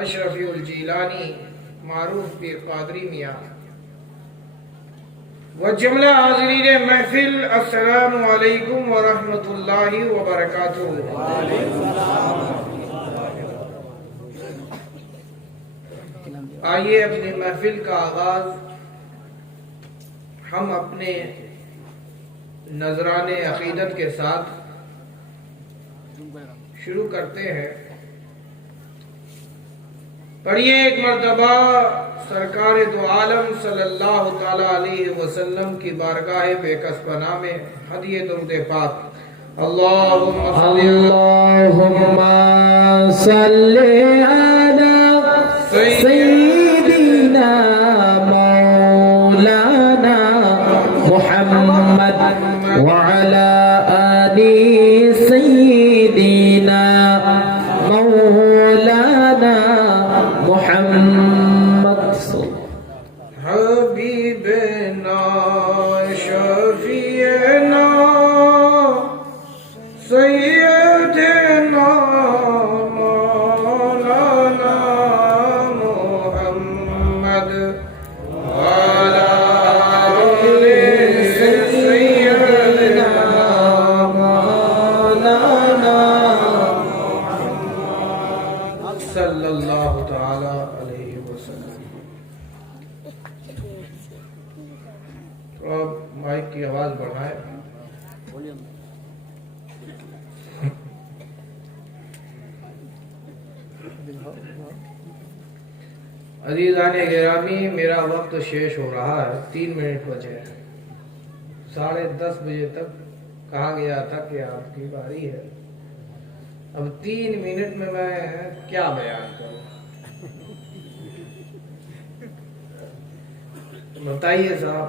اشرفی الجیلانی معروف بھی قادری میاں و جملہ حاضرین محفل، السلام علیکم ورحمۃ اللہ وبرکاتہ۔ آئیے اپنی محفل کا آغاز ہم اپنے نذران عقیدت کے ساتھ شروع کرتے ہیں۔ پڑھیے ایک مرتبہ سرکار دو عالم صلی اللہ تعالی علیہ وسلم کی بارگاہ بے کس پناہ میں ہدیہ درود پاک۔ اللہم صلی علی سیدنا مولانا محمد وعلی آل سیدنا مولانا محمد حبیبنا شفیعنا سیدنا مولانا محمد وعلی آل سیدنا مولانا صلی اللہ تعالی علیہ وسلم۔ تو اب مائک کی آواز بڑھائے۔ عزیزان گرامی، میرا وقت شیش ہو رہا ہے، 3 منٹ بچے ہیں۔ 10:30 بجے تک کہا گیا تھا کہ آپ کی باری ہے۔ اب 3 منٹ میں کیا بیان کروں؟ بتائیے صاحب۔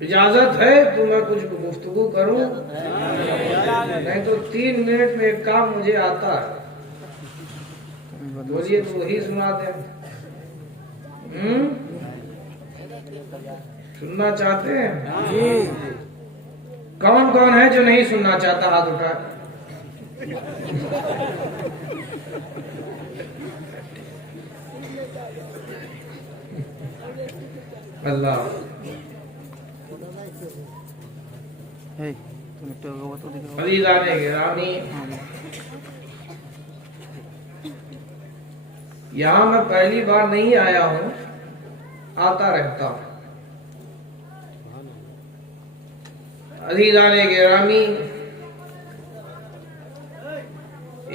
اجازت ہے تو میں کچھ گفتگو کروں، نہیں تو 3 منٹ میں ایک کام مجھے آتا ہے۔ بولیے تو وہی سنا دیں۔ سننا چاہتے ہیں؟ کون کون ہے جو نہیں سننا چاہتا؟ ہاتھ اٹھا۔ اللہ عزیزان گرامی، یہاں میں پہلی بار نہیں آیا ہوں، آتا رہتا ہوں۔ عزیزان گرامی،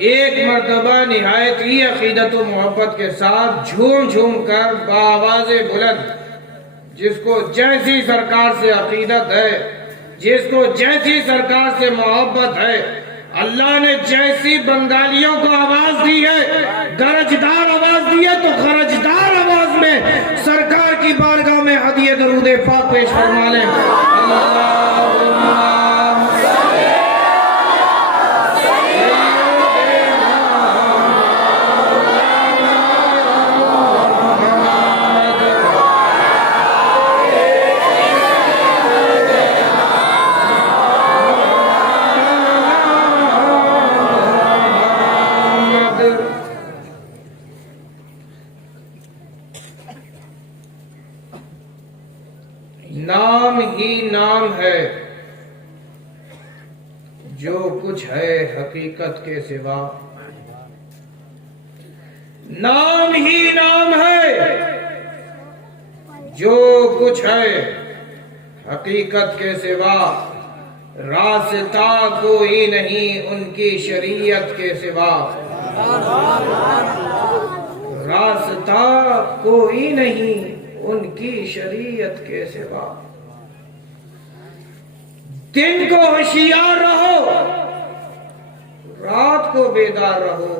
ایک مرتبہ نہایت ہی عقیدت و محبت کے ساتھ جھوم جھوم کر بآواز بلند، جس کو جیسی سرکار سے عقیدت ہے، جس کو جیسی سرکار سے محبت ہے، اللہ نے جیسی بنگالیوں کو آواز دی ہے، گرجدار آواز دی ہے، تو خرجدار آواز میں سرکار کی بارگاہ میں ہدیہ درود پاک پیش فرما لیں۔ نام ہی نام ہے، جو کچھ ہے حقیقت کے سوا۔ نام ہی نام ہے، جو کچھ ہے حقیقت کے سوا۔ راستہ کوئی نہیں ان کی شریعت کے سوا۔ راستہ کوئی نہیں ان کی شریعت کے سوا۔ دن کو ہوشیار رہو، رات کو بیدار رہو،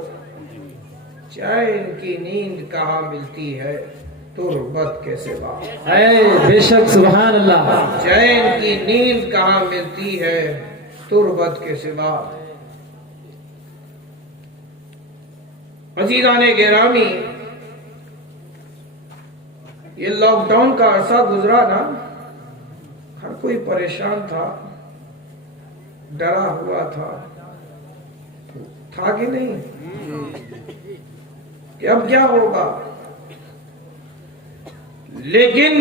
چین کی نیند کہاں ملتی ہے تربت کے سوا۔ بے شک، سبحان اللہ۔ چین کی نیند کہاں ملتی ہے تربت کے سوا۔ عزیزان گرامی، یہ لاک ڈاؤن کا عرصہ گزرا نا، ہر کوئی پریشان تھا، ڈرا ہوا تھا، تھا کہ نہیں کہ اب کیا ہوگا؟ لیکن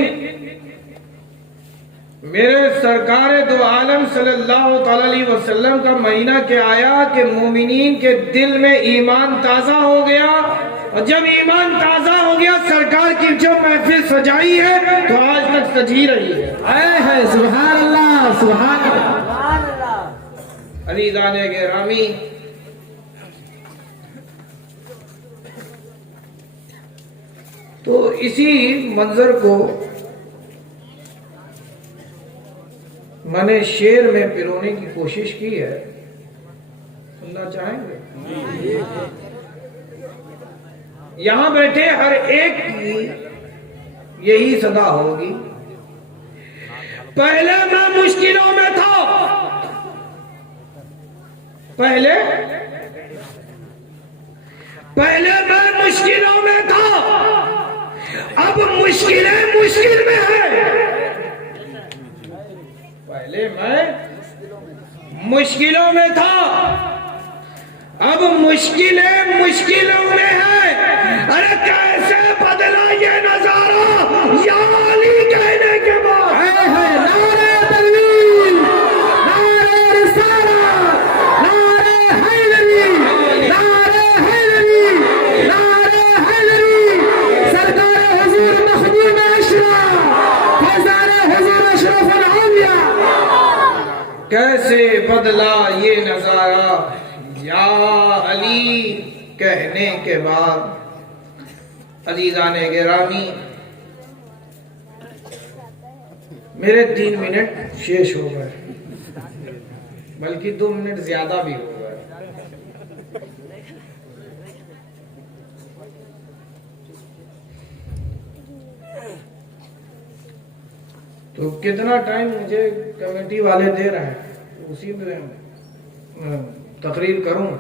میرے سرکار دو عالم صلی اللہ تعالی علیہ وسلم کا مہینہ کیا آیا کہ مومنین کے دل میں ایمان تازہ ہو گیا، اور جب ایمان تازہ ہو گیا سرکار کی جو محفل سجائی ہے تو آج تک سجی رہی ہے۔ سبحان اللہ، سبحان اللہ۔ عزیزان گرامی، تو اسی منظر کو میں نے شعر میں پرونے کی کوشش کی ہے، سننا چاہیں گے؟ یہاں بیٹھے ہر ایک کی یہی صدا ہوگی، پہلے میں مشکلوں میں تھا، پہلے میں مشکلوں میں تھا، اب مشکلیں مشکل میں ہے۔ پہلے میں مشکلوں میں تھا، اب مشکلیں مشکلوں میں ہے۔ ارے کیسے بدلا یہ نظارہ یا علی کہنے کے بعد؟ نعرہ تکبیر، نعرہ رسالت، نعرہ حیدری، نعرہ حیدری، نعرہ حیدری، سرکار حضور مخدوم اشرف، فیضان حضور اشرف الانبیاء۔ کیسے بدلا یہ نظارہ یا علی کہنے کے بعد؟ عزیزان گرامی، میرے 3 منٹ شیش ہو گئے، بلکہ 2 منٹ زیادہ بھی ہو گئے۔ تو کتنا ٹائم مجھے کمیٹی والے دے رہے ہیں اسی میں تقریر کروں؟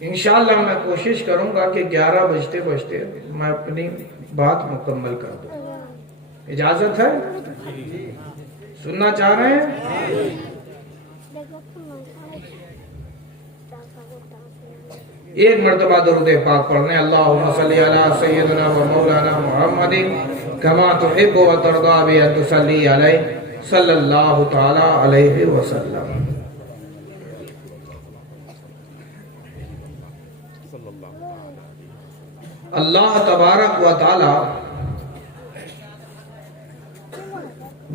انشاءاللہ میں کوشش کروں گا کہ 11 بجتے بجتے میں اپنی بات مکمل کر دوں۔ اجازت ہے؟ سننا چاہ رہے ہیں؟ ایک مرتبہ درود پاک پڑھنے، اللہم صلی علی سیدنا و مولانا محمد کما تحب و ترضی بی ان تصلی علیہ صلی اللہ تعالی علیہ وسلم۔ اللہ تبارک و تعالی،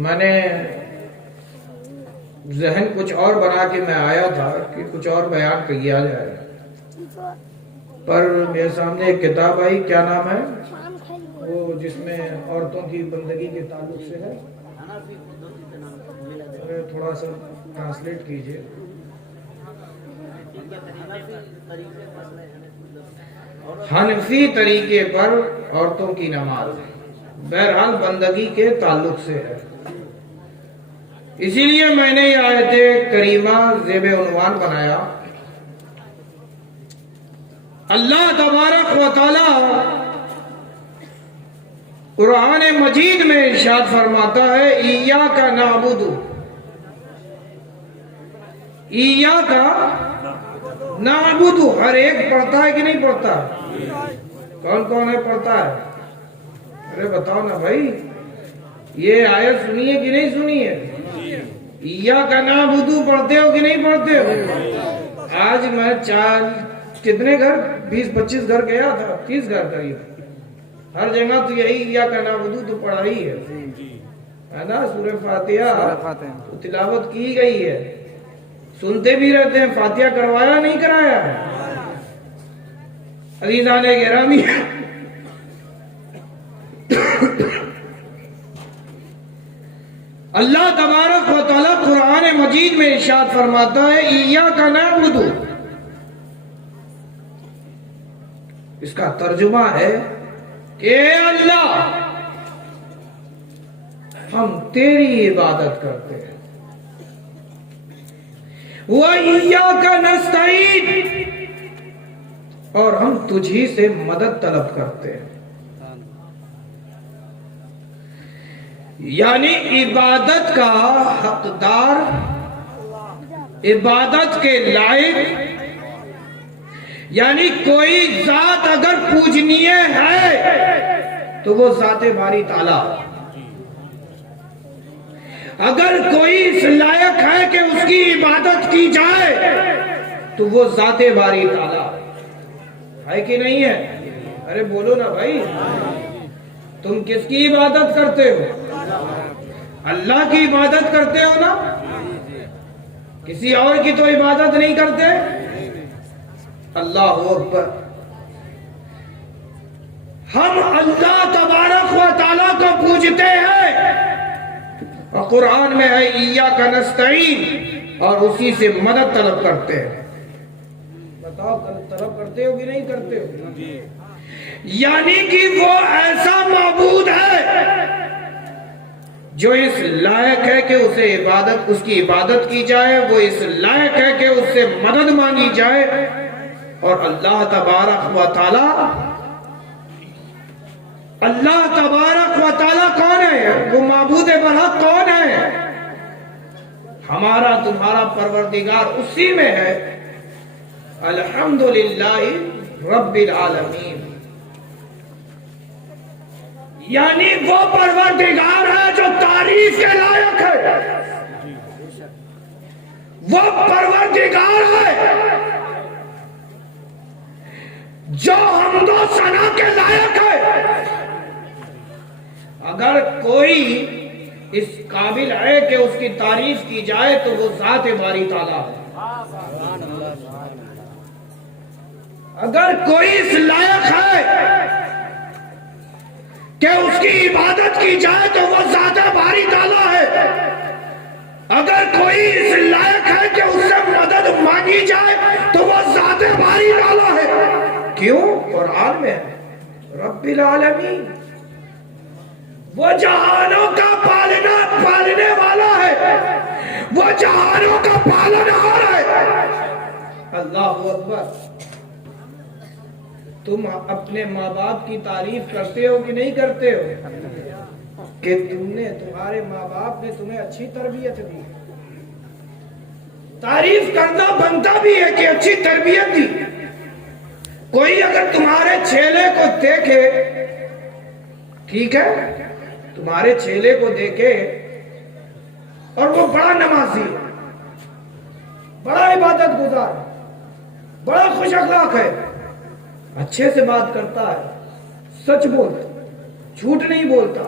میں نے ذہن کچھ اور بنا کے میں آیا تھا کہ کچھ اور بیان کیا جائے، پر میرے سامنے ایک کتاب آئی، کیا نام ہے وہ جس میں عورتوں کی بندگی کے تعلق سے ہے؟ تھوڑا سا ٹرانسلیٹ کیجئے۔ حنفی طریقے پر عورتوں کی نماز، بہرحال بندگی کے تعلق سے ہے۔ اسی لیے میں نے یہ آیت کریمہ زیب عنوان بنایا۔ اللہ تبارک و تعالی قرآن مجید میں ارشاد فرماتا ہے، ایاک نعبد، ایاک نعبد۔ ہر ایک پڑھتا ہے کہ نہیں پڑھتا؟ کون کون ہے پڑھتا ہے؟ ارے بتاؤ نا بھائی، یہ آیت سنی ہے کہ نہیں سنی ہے؟ ایاک نعبد پڑھتے ہو کہ نہیں پڑھتے ہو؟ آج میں کتنے گھر 20-25 گھر گیا تھا، 30 گھر قریب، ہر جگہ تو یہی ایاک نعبد تو پڑھا ہی ہے نا۔ سورہ فاتحہ تو تلاوت کی گئی ہے، سنتے بھی رہتے ہیں، فاتحہ کروایا نہیں کرایا ہے؟ عزیزان گرامی، اللہ تبارک و تعالی قرآن مجید میں ارشاد فرماتا ہے، ایاک نعبد۔ اس کا ترجمہ ہے کہ اے اللہ، ہم تیری عبادت کرتے ہیں، وَإِيَّاكَ نَسْتَعِينُ، اور ہم تجھی سے مدد طلب کرتے ہیں. یعنی عبادت کا حقدار، عبادت کے لائق، یعنی کوئی ذات اگر پوجنیہ ہے تو وہ ذات باری تعالیٰ. اگر کوئی اس لائق ہے کہ اس کی عبادت کی جائے تو وہ ذات باری تعالیٰ ہے کہ نہیں ہے؟ ارے بولو نا بھائی، تم کس کی عبادت کرتے ہو؟ اللہ کی عبادت کرتے ہو نا، کسی اور کی تو عبادت نہیں کرتے. اللہ اکبر. ہم اللہ تبارک و تعالیٰ کو پوجتے ہیں، اور قرآن میں ہے ایاک نستعین، اور اسی سے مدد طلب کرتے ہیں. بتاؤ طلب کرتے ہو کہ نہیں کرتے ہو؟ یعنی کہ وہ ایسا معبود ہے جو اس لائق ہے کہ اس کی عبادت کی جائے، وہ اس لائق ہے کہ اس سے مدد مانگی جائے. اور اللہ تبارک و تعالیٰ کون ہے؟ وہ معبود برحق کون ہے؟ ہمارا تمہارا پروردگار اسی میں ہے. الحمدللہ رب العالمین. یعنی وہ پروردگار ہے جو تعریف کے لائق ہے، وہ پروردگار ہے جو حمد و ثنا کے لائق ہے. اگر کوئی اس قابل ہے کہ اس کی تعریف کی جائے تو وہ ذات باری تعالیٰ ہے. اگر کوئی اس لائق ہے کہ اس کی عبادت کی جائے تو وہ ذات باری تعالیٰ ہے. اگر کوئی اس لائق ہے کہ اس سے مدد مانگی جائے تو وہ ذات باری تعالیٰ ہے. کیوں؟ قرآن میں ہے رب العالمین، وہ جہانوں کا پالنے والا ہے، وہ جہانوں کا پالنہار ہے. اللہ اکبر. تم اپنے ماں باپ کی تعریف کرتے ہو کہ نہیں کرتے ہو کہ تمہارے ماں باپ نے تمہیں اچھی تربیت دی؟ تعریف کرنا بنتا بھی ہے کہ اچھی تربیت دی. کوئی اگر تمہارے چیلے کو دیکھے، ٹھیک ہے، تمہارے چیلے کو دیکھے اور وہ بڑا نمازی ہے، بڑا عبادت گزار، بڑا خوش اخلاق ہے، اچھے سے بات کرتا ہے، سچ بولتا، جھوٹ نہیں بولتا،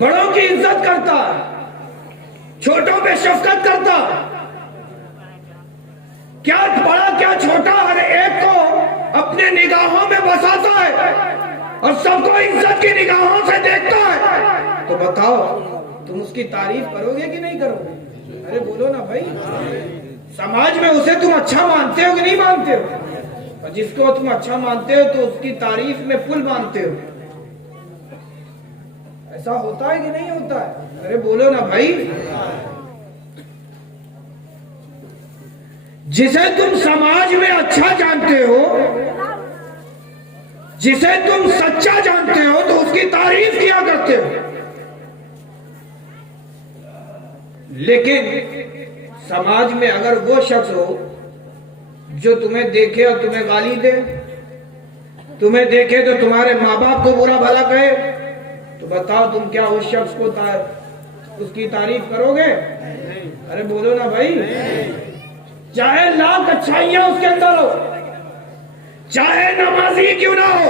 بڑوں کی عزت کرتا ہے، چھوٹوں پہ شفقت کرتا، کیا بڑا کیا چھوٹا ہر ایک کو اپنے نگاہوں میں بساتا ہے اور سب کو عزت کی نگاہوں سے دیکھتا ہے. تو بتاؤ تم اس کی تعریف کرو گے کہ نہیں کرو گے؟ ارے بولو نا بھائی. سماج میں اسے تم اچھا مانتے ہو کہ نہیں مانتے ہو؟ اور جس کو تم اچھا مانتے ہو تو اس کی تعریف میں پل باندھتے ہو. ایسا ہوتا ہے کہ نہیں ہوتا ہے؟ ارے بولو نا بھائی. جسے تم سماج میں اچھا جانتے ہو، جسے تم سچا جانتے ہو تو اس کی تعریف کیا کرتے ہو. لیکن سماج میں اگر وہ شخص ہو جو تمہیں دیکھے اور تمہیں گالی دے، تمہیں دیکھے تو تمہارے ماں باپ کو برا بھلا کہے، تو بتاؤ تم کیا اس شخص کو اس کی تعریف کرو گے؟ ارے بولو نا بھائی. چاہے لاکھ اچھائیاں اس کے اندر ہو، چاہے نمازی کیوں نہ ہو،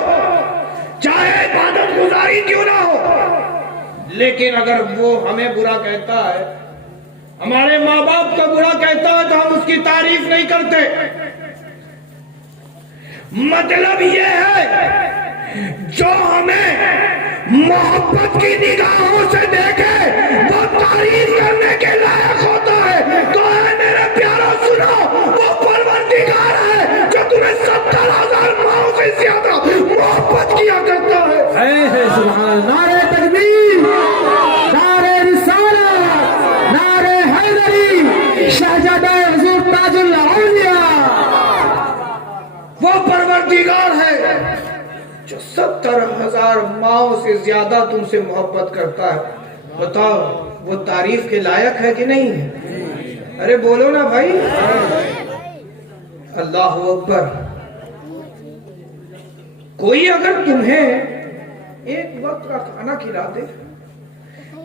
چاہے عبادت گزاری کیوں نہ ہو، لیکن اگر وہ ہمیں برا کہتا ہے، ہمارے ماں باپ کو برا کہتا ہے تو ہم اس کی تعریف نہیں کرتے. مطلب یہ ہے جو ہمیں محبت کی نگاہوں سے دیکھے وہ تعریف کرنے کے لائق ہوتا ہے. تو اے میرے پیاروں سنو، وہ پروردگار ہے جو تمہیں 70,000 ماؤں سے زیادہ محبت کیا کرتا ہے. سبحان. نعرہ تکبیر، نعرہ رسالت، نعرہ حیدری، شہزادہ حضور تاج الاولیاء وہ پروردگار ہے جو 70,000 ماؤں سے زیادہ تم سے محبت کرتا ہے. بتاؤ وہ تعریف کے لائق ہے کہ نہیں ہے؟ ارے بولو نا بھائی. اللہ اکبر. کوئی اگر تمہیں ایک وقت کا کھانا کھلا دے,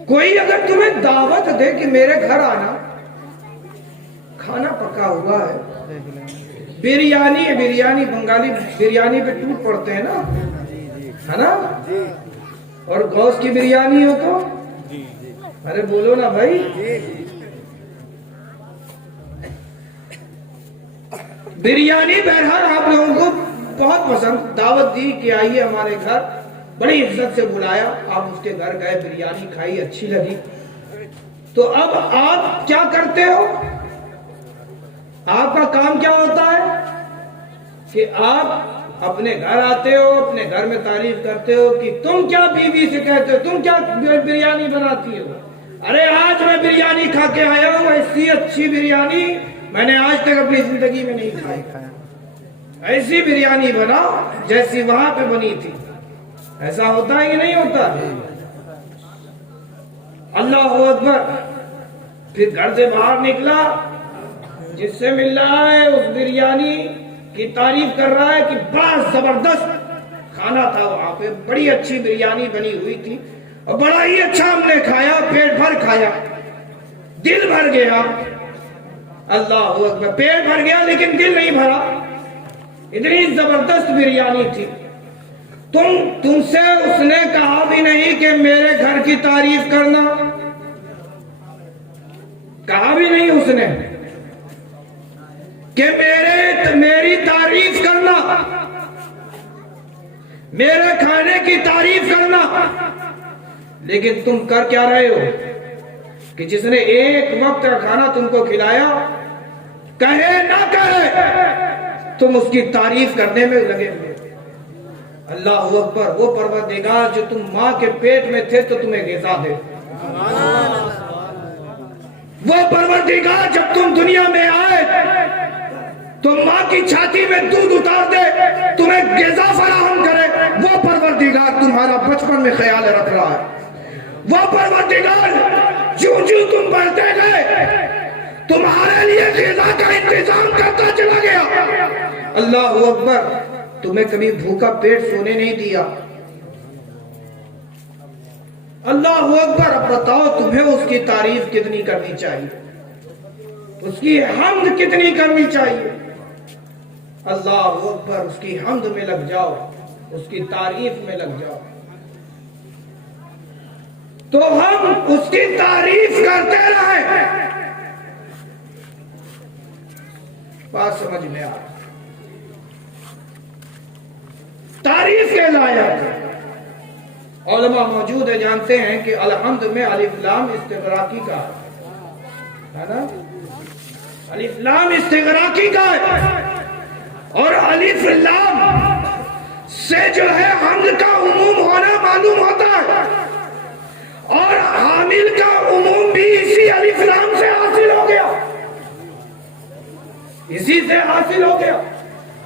کوئی اگر تمہیں دعوت دے کہ میرے گھر آنا, کھانا پکا ہوا ہے, بریانی ہے, بریانی بنگالی بریانی پہ ٹوٹ پڑتے ہیں نا, ہے نا, اور گوشت کی بریانی ہو تو ارے بولو نا بھائی. بریانی بہرحال آپ لوگوں کو بہت پسند, دعوت دی کہ آئیے ہمارے گھر, بڑی عزت سے بلایا, آپ اس کے گھر گئے, بریانی کھائی, اچھی لگی. تو اب آپ کیا کرتے ہو؟ آپ کا کام کیا ہوتا ہے کہ آپ اپنے گھر آتے ہو, اپنے گھر میں تعریف کرتے ہو کہ تم کیا بیوی سے کہتے ہو, تم کیا بریانی بناتی ہو. ارے آج میں بریانی کھا کے آیا ہوں, ایسی اچھی بریانی میں نے آج تک اپنی زندگی میں نہیں کھائی. ایسی بریانی بناؤ جیسی وہاں پہ بنی تھی. ایسا ہوتا ہے کہ نہیں ہوتا؟ اللہ اکبر. پھر گھر سے باہر نکلا, جس سے مل رہا ہے اس بریانی کی تعریف کر رہا ہے کہ بڑا زبردست کھانا تھا وہاں پہ, بڑی اچھی بریانی بنی ہوئی تھی اور بڑا ہی اچھا ہم نے کھایا, پیٹ بھر کھایا, دل بھر گیا. اللہ اکبر. پیٹ بھر گیا لیکن دل نہیں بھرا, اتنی زبردست بریانی تھی. تم سے اس نے کہا بھی نہیں کہ میرے گھر کی تعریف کرنا, کہا بھی نہیں اس نے کہ میری تعریف کرنا, میرے کھانے کی تعریف کرنا. لیکن تم کر کیا رہے ہو کہ جس نے ایک وقت کا کھانا تم کو کھلایا, کہے نہ کہے, تم اس کی تعریف کرنے میں لگے ہوئے. اللہ اکبر. وہ پروردگار جو تم ماں کے پیٹ میں تھے تو تمہیں غذا دے, وہ پروردگار جب تم دنیا میں آئے تو ماں کی چھاتی میں دودھ اتار دے, تمہیں غذا فراہم کرے, وہ پروردگار تمہارا بچپن میں خیال رکھ رہا ہے. وہ پروردگار جو تم بڑھتے گئے تمہارے لیے غذا کا انتظام کرتا چلا گیا. اللہ اکبر. تمہیں کبھی بھوکا پیٹ سونے نہیں دیا. اللہ اکبر. اب بتاؤ تمہیں اس کی تعریف کتنی کرنی چاہیے, اس کی حمد کتنی کرنی چاہیے. اللہ اکبر. اس کی حمد میں لگ جاؤ, اس کی تعریف میں لگ جاؤ, تو ہم اس کی تعریف کرتے رہیں. بات سمجھ میں آ, تعریف کے لائق علماء موجود ہے, جانتے ہیں کہ الحمد میں الف لام استغراقی کا ہے نا, الف لام استغراقی کا ہے, اور الف لام سے جو ہے حمد کا عموم ہونا معلوم ہوتا ہے, اور حامل کا عموم بھی اسی الف لام سے حاصل ہو گیا, اسی سے حاصل ہو گیا.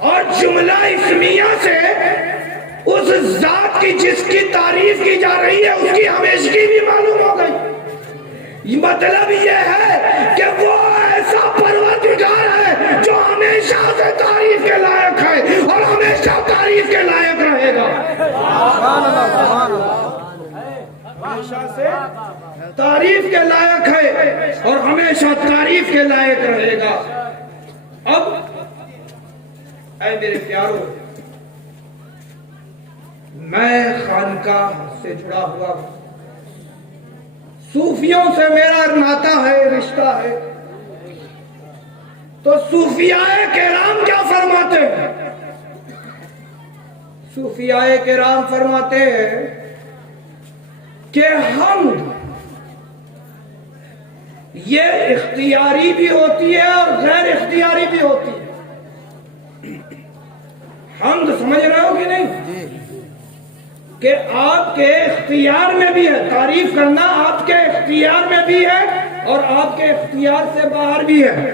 اور جملہ اسمیہ سے اس ذات کی جس کی تعریف کی جا رہی ہے اس کی ہمیشگی بھی معلوم ہو گئی. مطلب یہ ہے کہ وہ ایسا پروردگار ہے جو ہمیشہ سے تعریف کے لائق ہے اور ہمیشہ تعریف کے لائق رہے گا. ہمیشہ سے تعریف کے لائق ہے اور ہمیشہ تعریف کے لائق رہے گا. اب اے میرے پیارو, میں خانقاہ سے جڑا ہوا ہوں, صوفیوں سے میرا ناتا ہے, رشتہ ہے. تو صوفیاء کرام کیا فرماتے ہیں؟ صوفیاء کرام فرماتے ہیں کہ حمد یہ اختیاری بھی ہوتی ہے اور غیر اختیاری بھی ہوتی ہے. حمد سمجھ رہے ہو کہ نہیں کہ آپ کے اختیار میں بھی ہے, تعریف کرنا آپ کے اختیار میں بھی ہے اور آپ کے اختیار سے باہر بھی ہے.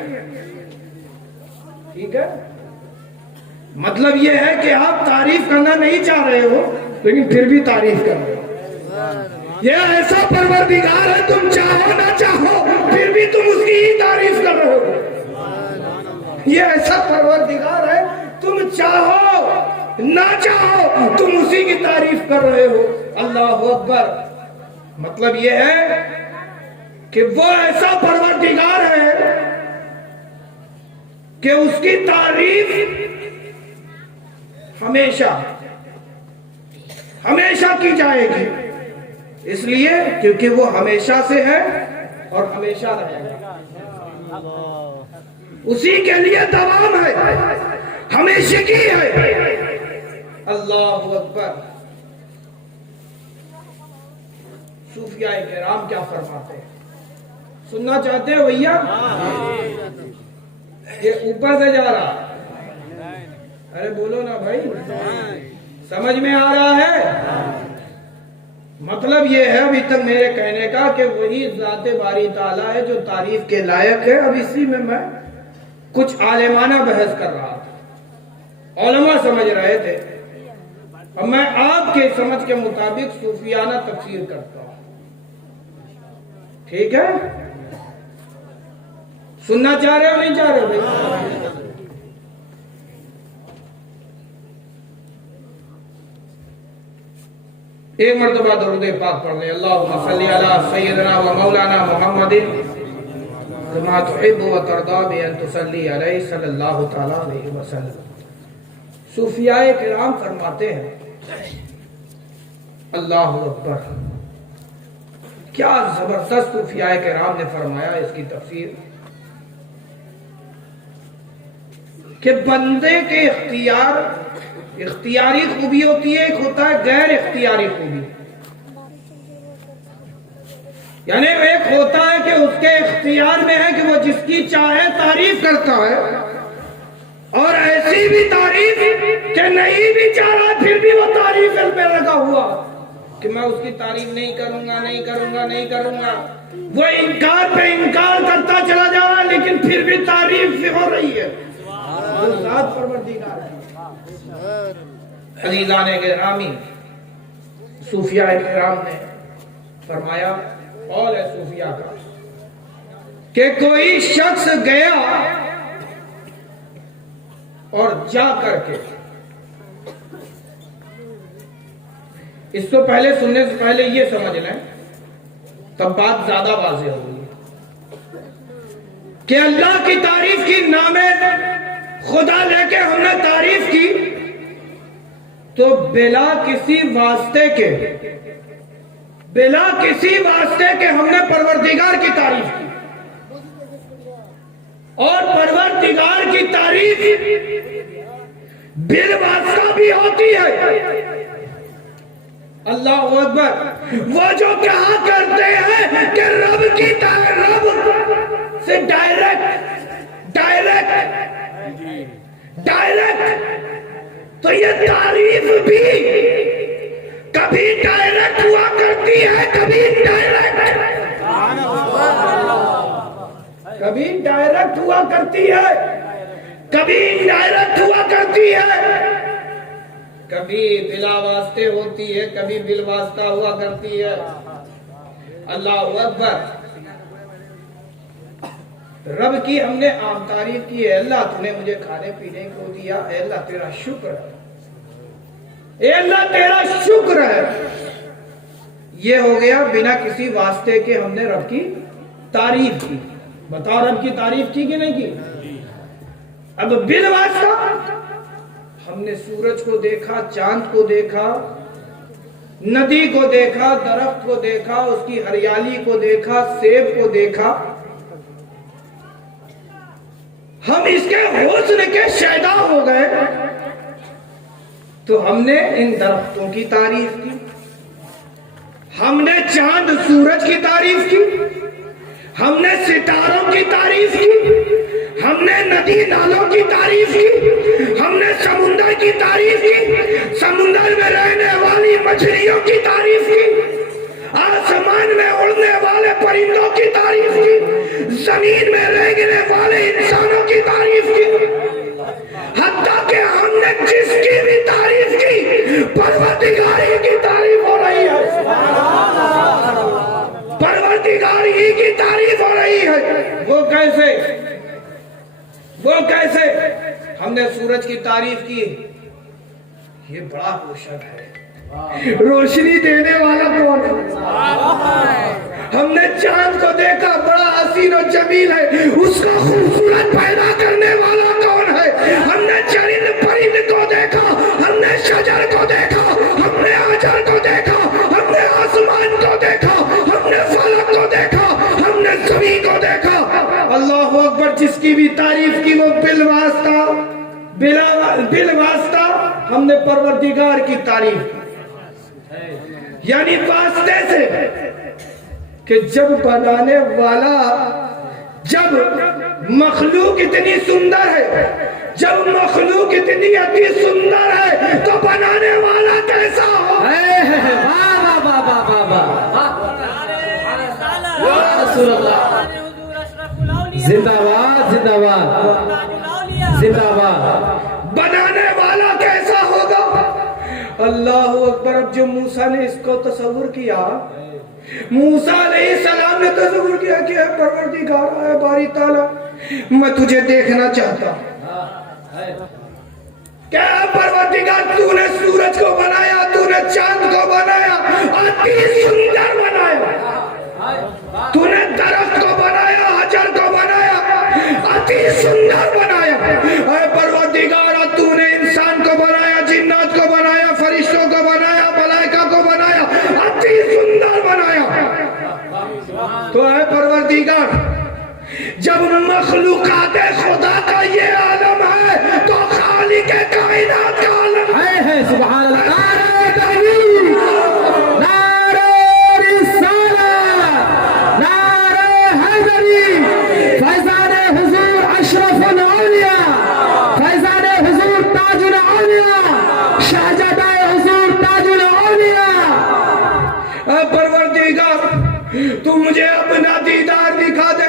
ٹھیک ہے, مطلب یہ ہے کہ آپ تعریف کرنا نہیں چاہ رہے ہو لیکن پھر بھی تعریف کر رہے ہو. یہ ایسا پروردگار ہے تم چاہو نہ چاہو پھر بھی تم اس کی ہی تعریف کر رہے ہو. یہ ایسا پروردگار ہے تم چاہو نہ چاہو تم اسی کی تعریف کر رہے ہو. اللہ اکبر. مطلب یہ ہے کہ وہ ایسا پروردگار ہے کہ اس کی تعریف ہمیشہ ہمیشہ کی جائے گی. اس لیے کیونکہ وہ ہمیشہ سے ہے اور ہمیشہ رہے گا. اسی کے لیے دوام ہے, ہمیشگی ہے. اللہ اکبر. صوفیاء کرام کیا فرماتے ہیں, سننا چاہتے ہیں بھیا؟ یہ اوپر سے جا رہا, ارے بولو نا بھائی, سمجھ میں آ رہا ہے؟ مطلب یہ ہے ابھی تک میرے کہنے کا کہ وہی ذات باری تعالیٰ ہے جو تعریف کے لائق ہے. اب اسی میں کچھ عالمانہ بحث کر رہا تھا, علماء سمجھ رہے تھے, اور میں آپ کے سمجھ کے مطابق صوفیانہ تفسیر کرتا ہوں. ٹھیک ہے؟ سننا چاہ رہے ہو نہیں چاہ رہے ہو بھائی؟ ایک مرتبہ درود پاک پڑھ لیں. اللہم صلی علی سیدنا و مولانا محمد کما تحب و ترضی بان تصلی علیہ صلی اللہ تعالی علیہ وسلم. صوفیاء کرام فرماتے ہیں, اللہ اکبر, کیا زبردست صوفیاء کرام نے فرمایا اس کی تفسیر, کہ بندے کے اختیاری خوبی ہوتی ہے, ایک ہوتا ہے غیر اختیاری خوبی. یعنی ایک ہوتا ہے کہ اس کے اختیار میں ہے کہ وہ جس کی چاہے تعریف کرتا ہے, اور ایسی بھی تعریف کہ نہیں بھی چاہ رہا پھر بھی وہ تعریف پہ لگا ہوا کہ میں اس کی تعریف نہیں کروں گا, نہیں کروں گا, نہیں کروں گا. وہ انکار پہ انکار کرتا چلا جا رہا ہے لیکن پھر بھی تعریف ہو رہی ہے. وہ ذات پروردگار ہے. عزیزان گرامی, صوفیاء کرام نے فرمایا, قول ہے صوفیاء کا, کہ کوئی شخص گیا اور جا کر کے, اس کو پہلے سننے سے پہلے یہ سمجھ لیں تب بات زیادہ واضح ہوگی, کہ اللہ کی تعریف کی, نام خدا لے کے ہم نے تعریف کی تو بلا کسی واسطے کے ہم نے پروردگار کی تعریف کی. اور پروردگار کی تعریف بالواسطہ بھی ہوتی ہے. اللہ اکبر. وہ جو کہا کرتے ہیں کہ رب سے ڈائریکٹ, تو یہ تعریف بھی کبھی ڈائریکٹ ہوا کرتی ہے, کبھی ڈائریکٹ ہوا کرتی ہے, کبھی انڈائریکٹ ہوا کرتی ہے, کبھی بلا واسطے ہوتی ہے, کبھی بال واسطہ ہوا کرتی ہے. اللہ اکبر. رب کی ہم نے عام تعریف کی ہے, اللہ تو نے مجھے کھانے پینے کو دیا, اے اللہ تیرا شکر ہے, اے اللہ تیرا شکر ہے. یہ ہو گیا بنا کسی واسطے کے ہم نے رب کی تعریف کی. بتاؤ رب کی تعریف کی کہ نہیں کی؟ اب بال واسطہ ہم نے سورج کو دیکھا, چاند کو دیکھا, ندی کو دیکھا, درخت کو دیکھا, اس کی ہریالی کو دیکھا, سیب کو دیکھا, ہم اس کے حسن کے شیدا ہو گئے تو ہم نے ان درختوں کی تعریف کی, ہم نے چاند سورج کی تعریف کی, ہم نے ستاروں کی تعریف کی, ہم نے ندی نالوں کی تعریف کی, ہم نے سمندر کی تعریف کی, سمندر میں رہنے والی مچھلیوں کی تعریف کی, آسمان میں اڑنے والے پرندوں کی تعریف کی, زمین میں رہنے والے انسانوں کی تعریف کی, حتیٰ کہ ہم نے جس کی بھی تعریف کی پروردگار ہی کی تعریف ہو رہی ہے، پروردگار ہی کی تعریف ہو رہی ہے۔ وہ کیسے؟ ہم نے سورج کی تعریف کی، یہ بڑا روشن ہے، روشنی دینے والا کون ہے؟ ہم نے چاند کو دیکھا، بڑا حسین و جمیل ہے، اس کا خوبصورت پیدا کرنے والا کون ہے؟ ہم نے چرند پرند کو دیکھا، ہم نے شجر کو دیکھا، ہم نے حجر کو دیکھا، ہم نے آسمان کو دیکھا، ہم نے فلک کو دیکھا، ہم نے زمین کو دیکھا۔ اللہ اکبر، جس کی بھی تعریف کی وہ بالواسطہ ہم نے پروردگار کی تعریف کی، یعنی واسطے سے، کہ جب بنانے والا، جب مخلوق اتنی سندر ہے، جب مخلوق اتنی اتی سندر ہے تو بنانے والا کیسا ہو؟ رسول اللہ زندہ باد، زندہ باد، زندہ باد۔ بنانے والا کیسا ہوگا؟ اللہ اکبر۔ اب جو موسیٰ نے اس کو تصور کیا، موسیٰ علیہ السلام نے تصور کیا کہ اے پروردگار، اے باری تعالیٰ، میں تجھے دیکھنا چاہتا ہوں۔ کیا پروردگار، تو نے سورج کو بنایا، تو نے چاند کو بنایا، اتی سندر بنایا، تو نے درخت کو بنایا، حجر کو بنایا، اتی سندر بنایا۔ اے پروردگار، تو نے انسان کو بنایا، جنات کو بنایا، فرشتوں کو بنایا، ملائکہ کو بنایا، اتی سندر بنایا۔ تو اے پروردگار، جب مخلوقات خدا کا یہ عالم ہے تو خالق کائنات کا عالم ہے۔ سبحان اللہ، نعرہ تکبیر، نعرہ رسالت، نعرہ حیدری، فیضان حضور اشرف الاولیاء، فیضان حضور تاج الاولیاء، شہزادہ حضور تاج الاولیاء۔ اے پروردگار، تو مجھے اپنا دیدار دکھا دے،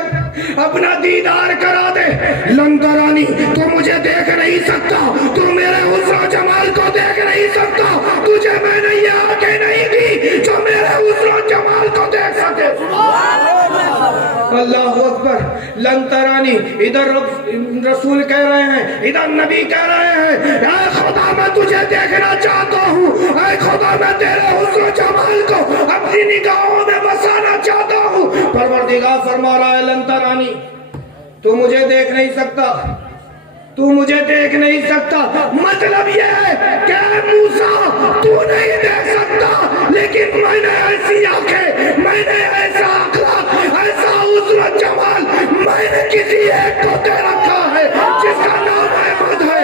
اپنا دیدار کرا دے۔ لنگرانی، تو مجھے دیکھ نہیں سکتا، تو میرے حسن و جمال کو دیکھ نہیں سکتا، تجھے میں نے یہ آنکھیں نہیں دی جو میرے حسن و جمال کو دیکھ سکے۔ اللہ اکبر۔ لن ترانی، ادھر رسول کہہ رہے ہیں، ادھر نبی کہہ رہے ہیں، اے خدا میں تجھے دیکھنا چاہتا ہوں، اے خدا میں تیرے حسن و جمال کو اپنی نگاہوں میں بسانا چاہتا ہوں۔ پروردگار فرما رہا ہے، لن ترانی، تو مجھے دیکھ نہیں سکتا، تو مجھے دیکھ نہیں سکتا۔ مطلب یہ ہے کہ موسیٰ، تو نہیں دیکھ سکتا، لیکن میں نے ایسی آنکھیں، میں نے ایسا اخلاق، ایسا حسن و جمال میں نے کسی ایک کو دے رکھا ہے جس کا نام احمد ہے۔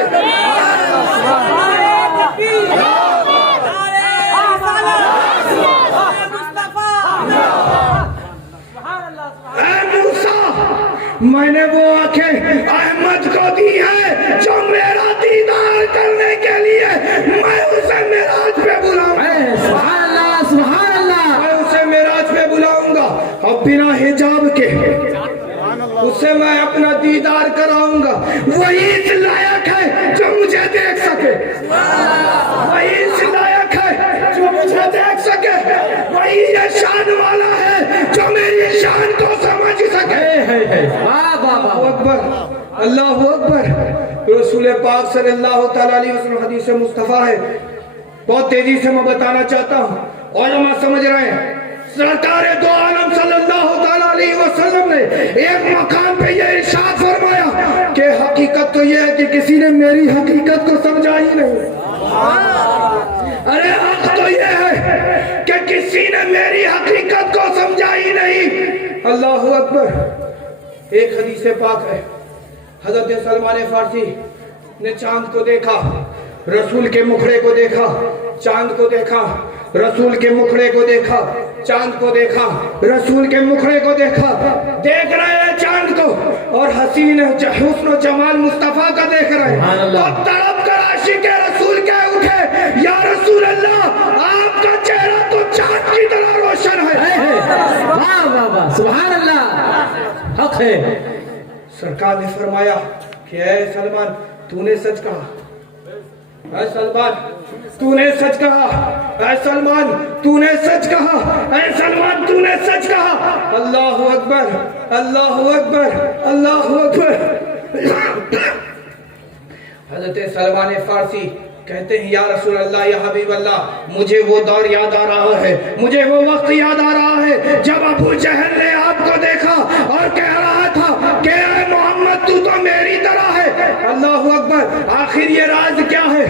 اے موسیٰ، میں نے وہ آنکھیں احمد کو دی ہے جو میرا دیدار کرنے کے لیے میں اسے معراج پہ بلاؤں گا۔ سبحان اللہ، سبحان اللہ۔ میں اسے معراج پہ بلاؤں گا، اب بنا حجاب کے اسے میں اپنا دیدار کراؤں گا۔ وہی اس لائق ہے جو مجھے دیکھ سکے، وہی اس لائق ہے جو مجھے دیکھ سکے، وہی یہ شان والا ہے جو میری شان کو سمجھ سکے۔ اللہ اکبر، اللہ اکبر۔ رسول پاک صلی اللہ تعالیٰ علیہ وسلم، حدیث مصطفیٰ ہے، بہت تیزی سے میں بتانا چاہتا ہوں، علماء سمجھ رہے ہیں۔ سرکار دو عالم صلی اللہ تعالیٰ علیہ وسلم نے ایک مقام پہ یہ ارشاد فرمایا کہ حقیقت تو یہ ہے کہ کسی نے میری حقیقت کو سمجھا ہی نہیں۔ ارے حق تو یہ ہے کہ کسی نے میری حقیقت کو سمجھا ہی نہیں۔ اللہ اکبر۔ ایک حدیث پاک ہے، حضرت سلمان فارسی نے چاند کو دیکھا، رسول کے مکھڑے کو دیکھا، چاند کو دیکھا، رسول کے مکھڑے کو دیکھا، چاند کو دیکھا، رسول کے مکھڑے کو دیکھا۔ دیکھ رہے ہیں چاند کو اور حسین حسن و جمال مصطفیٰ کا دیکھ رہے ہیں، تو تڑپ کر عاشق رسول کہہ اٹھے، یا رسول اللہ، آپ کا چہرہ تو چاند کی طرح روشن ہے۔ واہ واہ واہ، سبحان اللہ، حق ہے۔ سرکار نے فرمایا کہ اے سلمان، تو نے سچ کہا، اے سلمان تو نے سچ کہا، اے سلمان تو نے سچ کہا، اے سلمان تو نے سچ کہا۔ اللہ اکبر، اللہ اکبر، اللہ اکبر۔ حضرت سلمان فارسی کہتے ہیں یا رسول اللہ یا حبیب اللہ، مجھے وہ دور یاد آ رہا ہے، مجھے وہ وقت یاد آ رہا ہے جب ابو جہل نے آپ کو دیکھا اور کہہ رہا تھا کہ اے محمد تو تو میری طرح ہے۔ اللہ اکبر، آخر یہ راز کیا ہے؟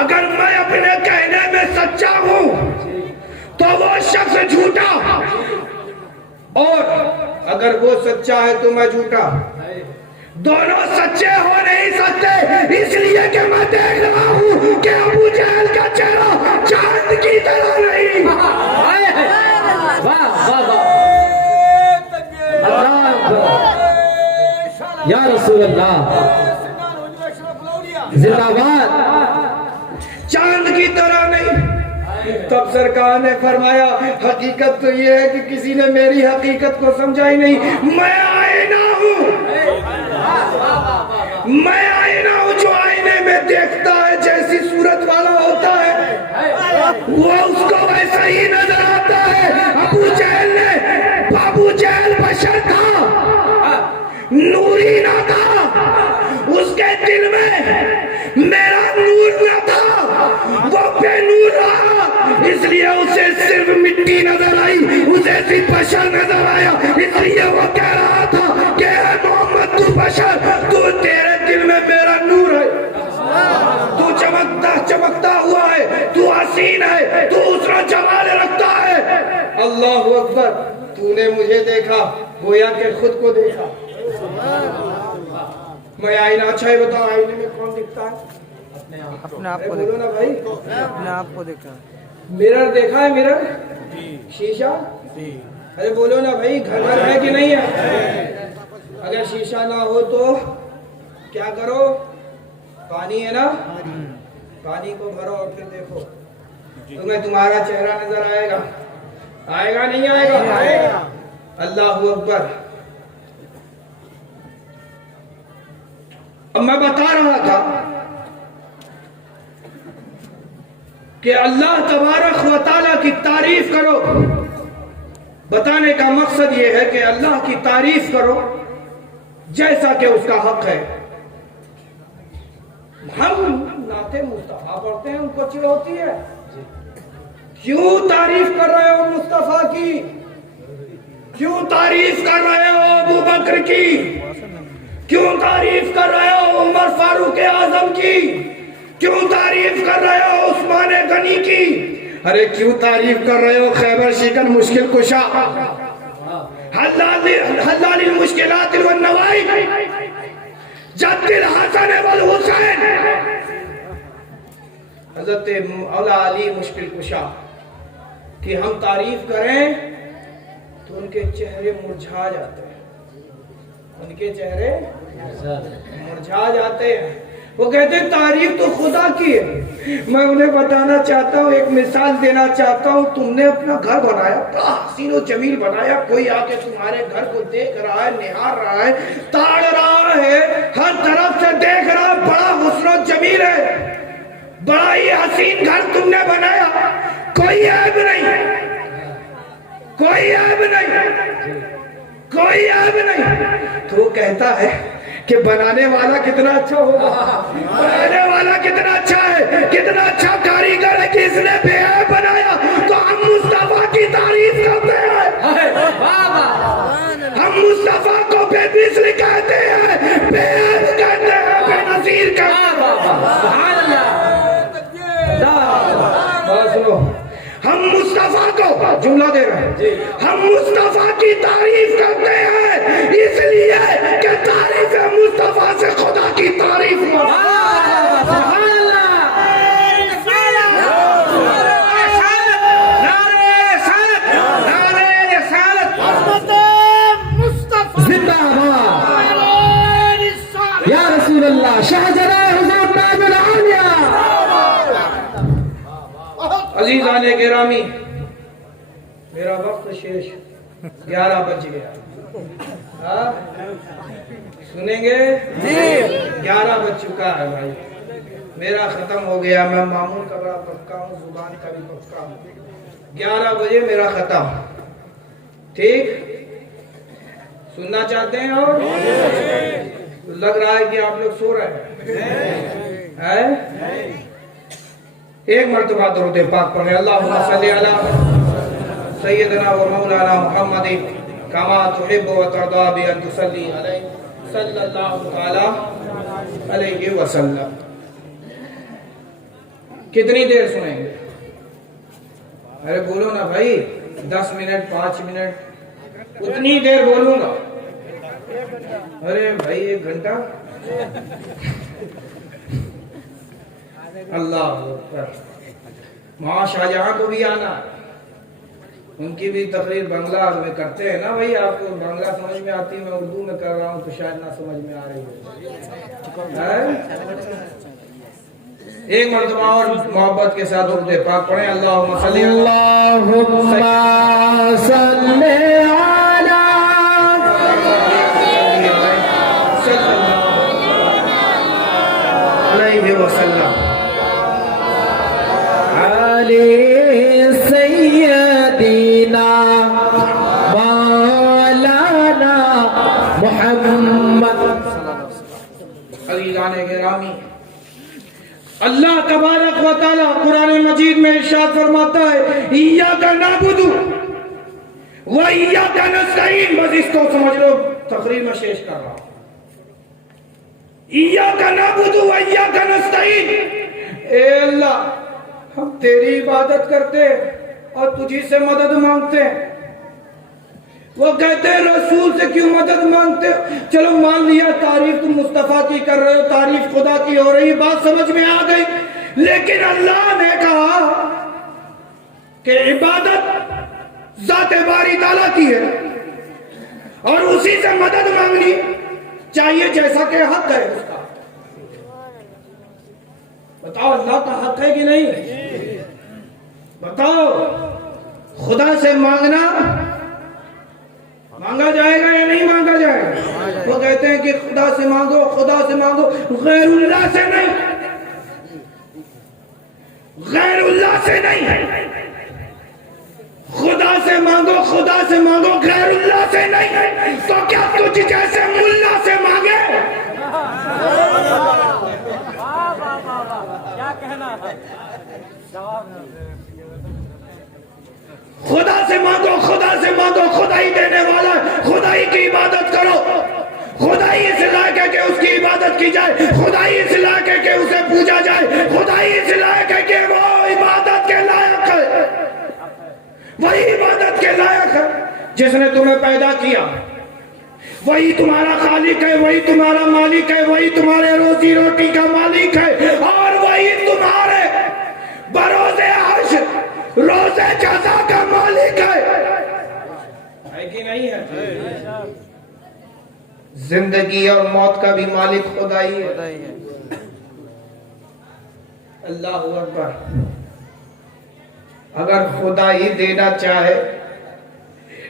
اگر میں اپنے کہنے میں سچا ہوں تو وہ شخص جھوٹا، اور اگر وہ سچا ہے تو میں جھوٹا، دونوں سچے ہو نہیں سکتے، اس لیے کہ میں دیکھ رہا ہوں کہ ابو جہل کا چہرہ چاند کی طرح نہیں۔ واہ واہ واہ، اللہ اکبر، یا رسول اللہ زندہ باد، چاند کی طرح نہیں۔ تب سرکار نے فرمایا حقیقت تو یہ ہے کہ کسی نے میری حقیقت کو سمجھا ہی نہیں، میں آئینہ ہوں، میں آئینہ ہوں جو آئینے میں دیکھتا ہے جیسی صورت والا ہوتا ہے وہ اس کو ویسا ہی نظر آتا ہے۔ ابو جہل بشر تھا، نوری نہ تھا، اس کے دل میں میرا نور نہ تھا، وہ بے نور رہا، اس لیے اسے صرف مٹی نظر آئی، اسے صرف بشر نظر آیا، اس لیے وہ کہہ رہا تھا کہ اے محمد تو بشر، تو تیرے دل میں میرا نور ہے، تو چمکتا ہوا ہے، تو حسین ہے، تو حسن و جمال رکھتا ہے۔ اللہ اکبر، تو نے مجھے دیکھا گویا کہ خود کو دیکھا۔ میں آئینہ، اچھا ہے بتاؤ آئینے میں کون دکھتا ہے؟ اپنے آپ کو بولو نا بھائی، اپنے آپ کو دیکھا۔ مرر دیکھا ہے؟ مرر، شیشہ، ارے بولو نا بھائی، گھر گھر ہے کہ نہیں ہے؟ اگر شیشہ نہ ہو تو کیا کرو؟ پانی ہے نا، پانی کو بھرو اور پھر دیکھو، تمہیں تمہارا چہرہ نظر آئے گا، آئے گا نہیں آئے گا؟ اللہ اکبر۔ اب میں بتا رہا تھا کہ اللہ تبارک و تعالیٰ کی تعریف کرو، بتانے کا مقصد یہ ہے کہ اللہ کی تعریف کرو جیسا کہ اس کا حق ہے۔ ہم نعت مصطفیٰ پڑھتے ہیں، ان کو چڑ ہوتی ہے، کیوں تعریف کر رہے ہو مصطفیٰ کی؟ کیوں تعریف کر رہے ہو ابو بکر کی؟ کیوں تعریف کر رہے ہو عمر فاروق اعظم کی؟ کیوں تعریف کر رہے ہو عثمان غنی کی؟ ارے کیوں تعریف کر رہے ہو خیبر شکن مشکل کشا، حلال المشکلات والنوائی، جد الحسن والحسین، حضرت مولا علی مشکل کشا کہ ہم تعریف کریں تو ان کے چہرے مرجھا جاتے ہیں، ان کے چہرے مرجھا جاتے ہیں۔ وہ کہتے ہیں تعریف تو خدا کی ہے۔ میں انہیں بتانا چاہتا ہوں، ایک مثال دینا چاہتا ہوں، تم نے اپنا گھر بنایا، بڑا حسین و جمیل بنایا، کوئی آ کے تمہارے گھر کو دیکھ رہا ہے، نہار رہا ہے، تاڑ رہا ہے، ہر طرف سے دیکھ رہا ہے، بڑا حسن و جمیل ہے، بڑا ہی حسین گھر تم نے بنایا، کوئی عیب نہیں، کوئی عیب نہیں، کوئی عیب نہیں۔ تو وہ کہتا ہے کہ بنانے والا کتنا اچھا ہوگا، بنانے والا کتنا اچھا ہے، کتنا اچھا کاریگر ہے کہ اس نے بے عیب بنایا۔ تو ہم مصطفیٰ کی تعریف کرتے ہیں، ہم مصطفیٰ کو بے مثل کہتے ہیں، بے عیب کہتے ہیں، بے نظیر کہتے ہیں۔ بات سنو، ہم مصطفیٰ کو جملہ دے رہے ہیں، ہم مصطفیٰ کی تعریف کرتے ہیں اس لیے کہ تعریف مصطفیٰ سے خدا کی تعریف ہو۔ زندہ باد، یا رسول اللہ، شاہجہاں حضور نام العالیہ۔ عزیزان گرامی، میرا وقت شیش 11 بج گیا، سنیں گے جی 11 بج چکا ہے بھائی میرا ختم ہو گیا میں معمول کا بڑا پکا ہوں زبان کا بھی پکا ہوں 11 بجے میرا ختم ٹھیک سننا چاہتے ہیں اور لگ رہا ہے کہ آپ لوگ سو رہے ہیں ایک مرتبہ درود پاک پڑھیں اللہم صلی علی سیدنا و مولانا محمد کما تحب و ترضا بان تصلی علیہ صلی اللہ تعالی علیہ وسلم کتنی دیر سنیں گے ارے بولو نا بھائی 10 منٹ 5 منٹ اتنی دیر بولوں گا ارے بھائی 1 گھنٹہ اللہ اکبر وہاں شاہجہاں کو بھی آنا ان کی بھی تقریر بنگلہ میں کرتے ہیں نا بھائی آپ کو بنگلہ سمجھ میں آتی ہے میں اردو میں کر رہا ہوں تو شاید نہ سمجھ میں آ رہی ہے ایک مرتبہ اور محبت کے ساتھ درود پاک پڑھیں اللہم صلی علیہ وسلم سیدنا مولانا محمد عزیزان گرامی اللہ تبارک و تعالی قرآن مجید میں ارشاد فرماتا ہے ایاک نعبد و ایاک نستعین بس اس کو سمجھ لو تقریر میں شیش کر رہا ہوں ایاک نعبد و ایاک نستعین اے اللہ ہم تیری عبادت کرتے اور تجھی سے مدد مانگتے ہیں وہ کہتے ہیں رسول سے کیوں مدد مانگتے ہو چلو مان لیا تعریف تم مصطفیٰ کی کر رہے ہو تعریف خدا کی ہو رہی بات سمجھ میں آ گئی لیکن اللہ نے کہا کہ عبادت ذات باری تعالیٰ کی ہے اور اسی سے مدد مانگنی چاہیے جیسا کہ حق ہے اس کا بتاؤ اللہ کا حق ہے کہ نہیں بتاؤ خدا سے مانگنا مانگا جائے گا یا نہیں مانگا جائے گا وہ کہتے ہیں کہ خدا سے مانگو غیر اللہ سے نہیں غیر اللہ سے نہیں خدا سے مانگو غیر اللہ سے نہیں تو کیا تجھ جیسے ملا سے مانگے خدا سے مانگو خدا ہی دینے والا خدا ہی کی عبادت کرو خدا ہی اس لائق ہے کہ اس کی عبادت کی جائے خدا ہی اس لائق ہے کہ اسے پوجا جائے خدا ہی اس لائق ہے کہ وہ عبادت کے لائق ہے وہی عبادت کے لائق ہے جس نے تمہیں پیدا کیا وہی تمہارا خالق ہے وہی تمہارا مالک ہے وہی تمہارے روزی روٹی کا مالک ہے اور وہی تمہارے بروز عرش روز جزا کا مالک ہے کہ نہیں ہے زندگی اور موت کا بھی مالک خدا ہی ہے اللہ اکبر اگر خدا ہی دینا چاہے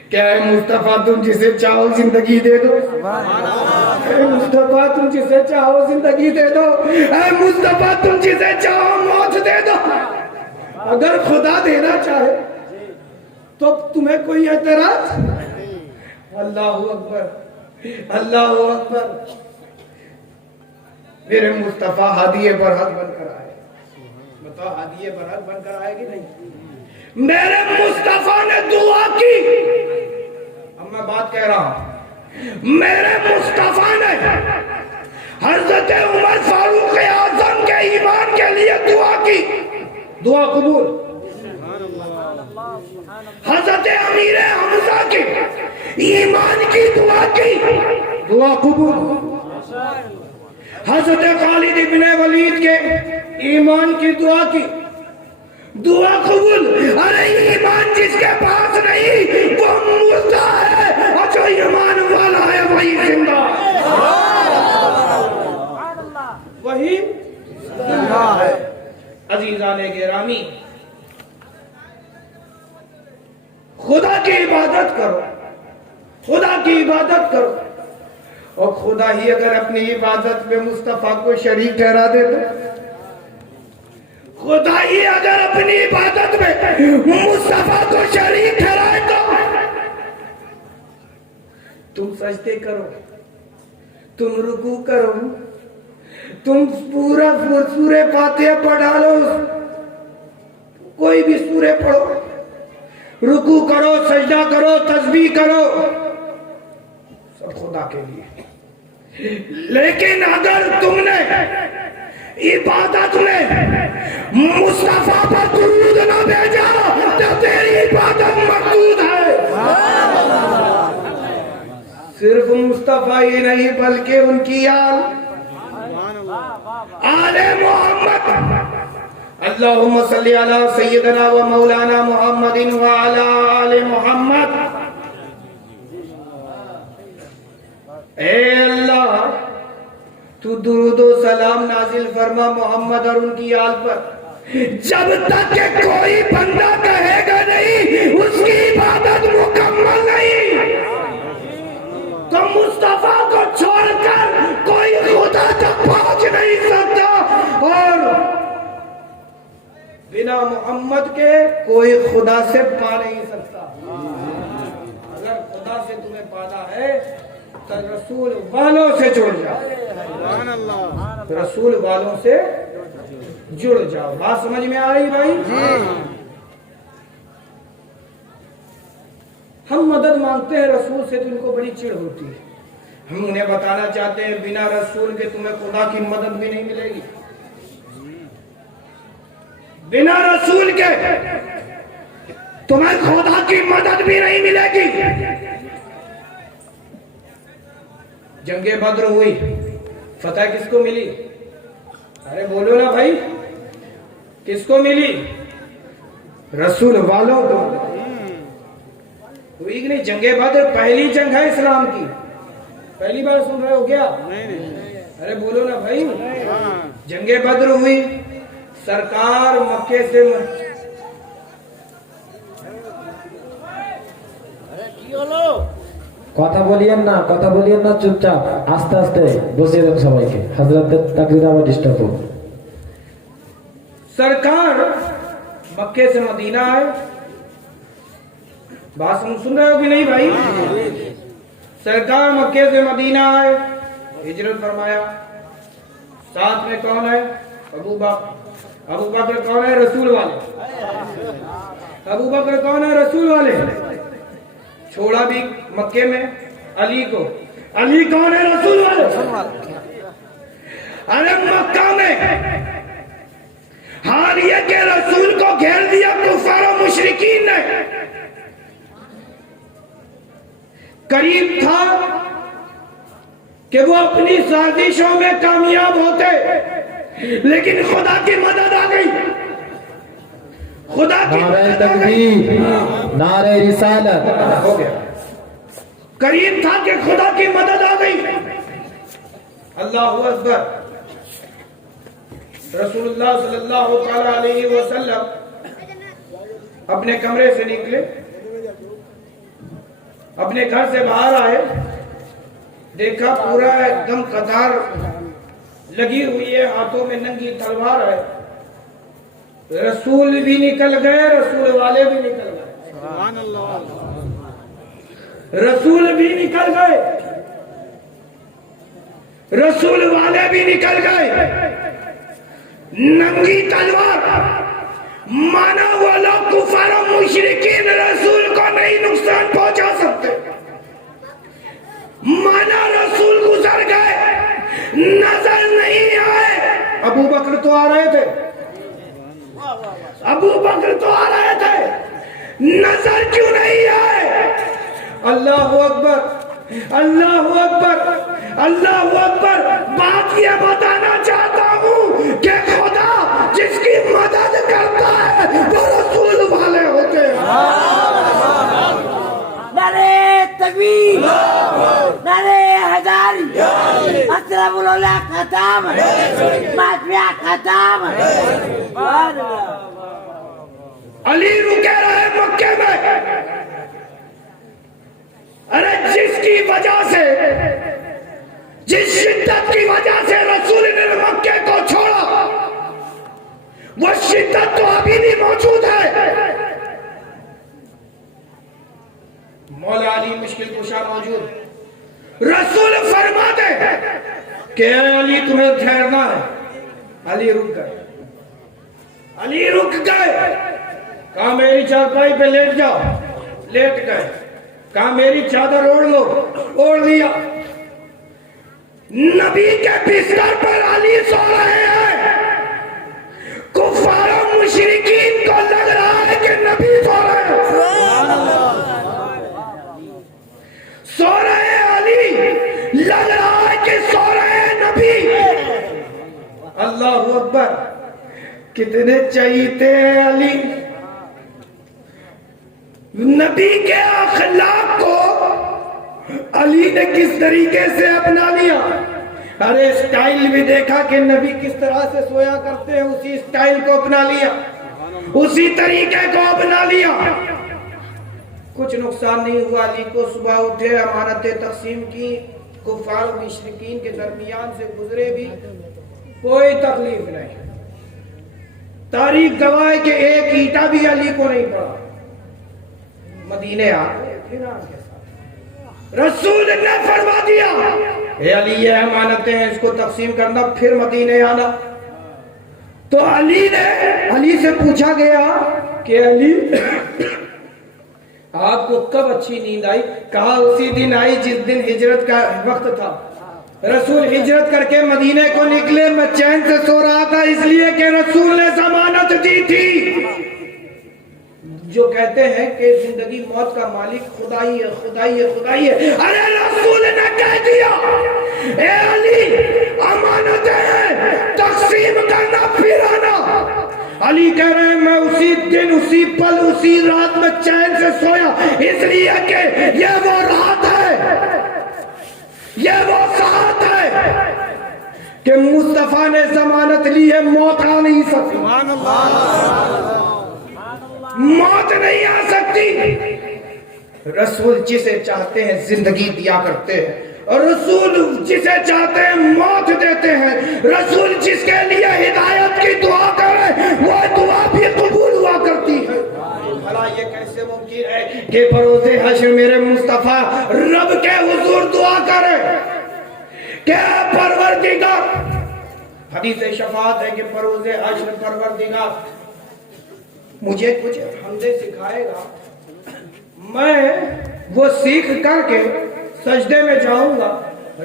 کیا ہے مصطفیٰ تم جسے چاہو زندگی دے دو اے مصطفیٰ تم جسے چاہو زندگی دے دو اے مصطفیٰ تم جسے چاہو موت دے دو اگر خدا دینا چاہے تو تمہیں کوئی اعتراض اللہ اکبر میرے مصطفیٰ ہدیے برحق بن کر آئے بتاؤ ہدیے برحق بن کر آئے کہ نہیں میرے مصطفیٰ نے دعا کی اب میں بات کہہ رہا ہوں میرے مصطفیٰ نے حضرت عمر فاروق اعظم کے ایمان کے لیے دعا کی دعا قبول حضرت امیر حمزہ کی ایمان کی دعا کی دعا قبول حضرت خالد ابن ولید کے ایمان کی دعا کی دعا قبول ارے ایمان جس کے پاس نہیں وہ مردہ ہے اور جو ایمان والا ہے وہی زندہ وہی زندہ ہے عزیزان گرامی خدا کی عبادت کرو اور خدا ہی اگر اپنی عبادت میں مصطفیٰ کو شریک ٹھہرا دے تو خدا ہی اگر اپنی عبادت میں مصطفیٰ کو شریک ٹھہرائے تو تم سجدے کرو، تم رکوع کرو، تم پورا سورہ فاتحہ پڑھا لو، کوئی بھی سورہ پڑھو، رکوع کرو، سجدہ کرو، تسبیح کرو، سب خدا کے لیے۔ لیکن اگر تم نے عبادت میں مصطفیٰ پر درود نہ بھیجا تو تیری عبادت مردود ہے۔ صرف مصطفیٰ ہی نہیں بلکہ ان کی آل محمد، اللہم صلی علی سیدنا و مولانا محمد و علی آل محمد۔ اے اللہ تو درود و سلام نازل فرما محمد اور ان کی آل پر، جب تک کہ کوئی بندہ کہے گا نہیں اس کی عبادت مکمل نہیں، تو مصطفیٰ کو چھوڑ کر کوئی خدا تک پہنچ نہیں سکتا، اور بنا محمد کے کوئی خدا سے پا نہیں سکتا۔ اگر خدا سے تمہیں پانا ہے تو رسول والوں سے جڑ جاؤ، رسول والوں سے جڑ جاؤ۔ بات سمجھ میں آ رہی بھائی؟ ہم مدد مانگتے ہیں رسول سے تو ان کو بڑی چڑ ہوتی ہے، ہم انہیں بتانا چاہتے ہیں بنا رسول کے تمہیں خدا کی مدد بھی نہیں ملے گی، بنا رسول کے تمہیں خدا کی مدد بھی نہیں ملے گی۔ جنگ بدر ہوئی، فتح کس کو ملی؟ ارے بولو نا بھائی، کس کو ملی؟ رسول والوں کو۔ ہوئی کہ نہیں؟ جنگ بدر پہلی جنگ ہے اسلام کی، پہلی بار سن رہے ہو کیا؟ ارے بولو نا بھائی، جنگ بدر ہوئی، سرکار مکے سے কথা বলিয়েন না, কথা বলিয়েন না, চুপচাপ আস্তে আস্তে বসিয়ে দেন সবাইকে, হযরতের তাকবীর আবার ডিস্টার্ব হবে। سرکار مکے سے مدینہ آئے، بات سن رہے ہو کہ نہیں بھائی؟ سرکار مکے سے مدینہ آئے، ہجرت فرمایا، ساتھ میں کون ہے؟ ابو بکر۔ ابو بکر کون ہے؟ رسول والے۔ ابو بکر کون ہے؟ رسول والے۔ چھوڑا بھی مکے میں علی کو۔ علی کون ہے؟ رسول والے۔ ارے مکہ میں حال یہ کہ رسول کو گھیر دیا کفار و مشرکین نے، قریب تھا کہ وہ اپنی سازشوں میں کامیاب ہوتے، لیکن خدا کی مدد آ گئی، خدا کی نعرہ تکبیر، نعرہ رسالت، ہو گیا، قریب تھا کہ خدا کی مدد آ گئی۔ اللہ اکبر۔ رسول اللہ صلی اللہ علیہ وسلم اپنے کمرے سے نکلے، اپنے گھر سے باہر آئے، دیکھا پورا ایک دم قطار لگی ہوئی ہے، ہاتھوں میں ننگی تلوار ہے، رسول بھی نکل گئے، رسول والے بھی نکل گئے، سبحان اللہ، رسول بھی نکل گئے، رسول والے بھی نکل گئے، ننگی تلوار، مانا والا کفار و مشرکین رسول کو نہیں نقصان پہنچا سکتے، مانا رسول گزر گئے، نظر نہیں آئے۔ ابو بکر تو آ رہے تھے، ابو بکر تو آ رہے تھے، نظر کیوں نہیں آئے؟ اللہ اکبر، اللہ اکبر، اللہ اکبر۔ بات یہ بتانا چاہتا ہوں کہ خدا جس کی مدد کرتا ہے وہ رسول والے ہوتے ہیں۔ نعرہ تکبیر، نعرہ حیدری، اسلام اللہ ختم، مافیا ختم۔ علی رکے رہے مکے میں، ارے جس کی وجہ سے جس شدت کی وجہ سے رسول نے مکے کو چھوڑا وہ شدت تو ابھی بھی موجود ہے. مولا علی مشکل کشا موجود. رسول فرماتے ہیں کہ اے علی تمہیں ٹھہرنا ہے. علی رک گئے. علی رک گئے. کہا میری چارپائی پہ لیٹ جاؤ. لیٹ گئے. کہا میری چادر اوڑھ لو. اوڑھ لیا. نبی کے بستر پر علی سو رہے ہیں. کفار و مشرکین کو لگ رہا ہے کہ نبی سو رہے ہیں. سو رہے ہیں علی. لگ رہا ہے کہ سو رہے ہیں نبی. اللہ اکبر. کتنے چہیتے ہیں علی. نبی کے اخلاق کو علی نے کس طریقے سے اپنا لیا. ارے سٹائل بھی دیکھا کہ نبی کس طرح سے سویا کرتے ہیں. اسی سٹائل کو اپنا لیا. اسی طریقے کو اپنا لیا. کچھ نقصان نہیں ہوا علی کو. صبح اٹھے امانتیں تقسیم کی. کفار و مشرکین کے درمیان سے گزرے بھی کوئی تکلیف نہیں. تاریخ گواہ ہے کہ ایک اینٹا بھی علی کو نہیں پڑا. مدینے آ گئے پھر آن کے ساتھ رسول نے فرما دیا اے علی یہ امانتیں ہیں اس کو تقسیم کرنا پھر مدینے آنا. تو علی سے پوچھا گیا کہ علی آپ کو کب اچھی نیند آئی. کہا اسی دن آئی جس دن ہجرت کا وقت تھا. رسول ہجرت کر کے مدینے کو نکلے. میں چین سے سو رہا تھا اس لیے کہ رسول نے ضمانت دی تھی. جو کہتے ہیں کہ زندگی موت کا مالک خدا ہی ہے خدا ہی ہے خدا ہی ہے. ارے رسول نے کہہ دیا اے علی امانتیں ہیں تقسیم کرنا پھر آنا. علی کہہ رہے ہیں میں اسی دن اسی پل اسی رات میں چین سے سویا اس لیے کہ یہ وہ رات ہے یہ وہ ساعت ہے کہ مصطفیٰ نے ضمانت لی ہے موت آ نہیں سکتی. موت نہیں آ سکتی. رسول جسے چاہتے ہیں زندگی دیا کرتے ہیں اور رسول جسے چاہتے ہیں موت دیتے ہیں. رسول جس کے لیے ہدایت کی دعا کرے وہ دعا بھی قبول ہوا کرتی ہے. بھلا یہ کیسے ممکن ہے کہ بروز حشر میرے مصطفیٰ رب کے حضور دعا کرے کہ پروردگار. حدیث شفاعت ہے کہ بروز حشر پروردگار مجھے کچھ حمدیں سکھائے گا. میں وہ سیکھ کر کے سجدے میں جاؤں گا.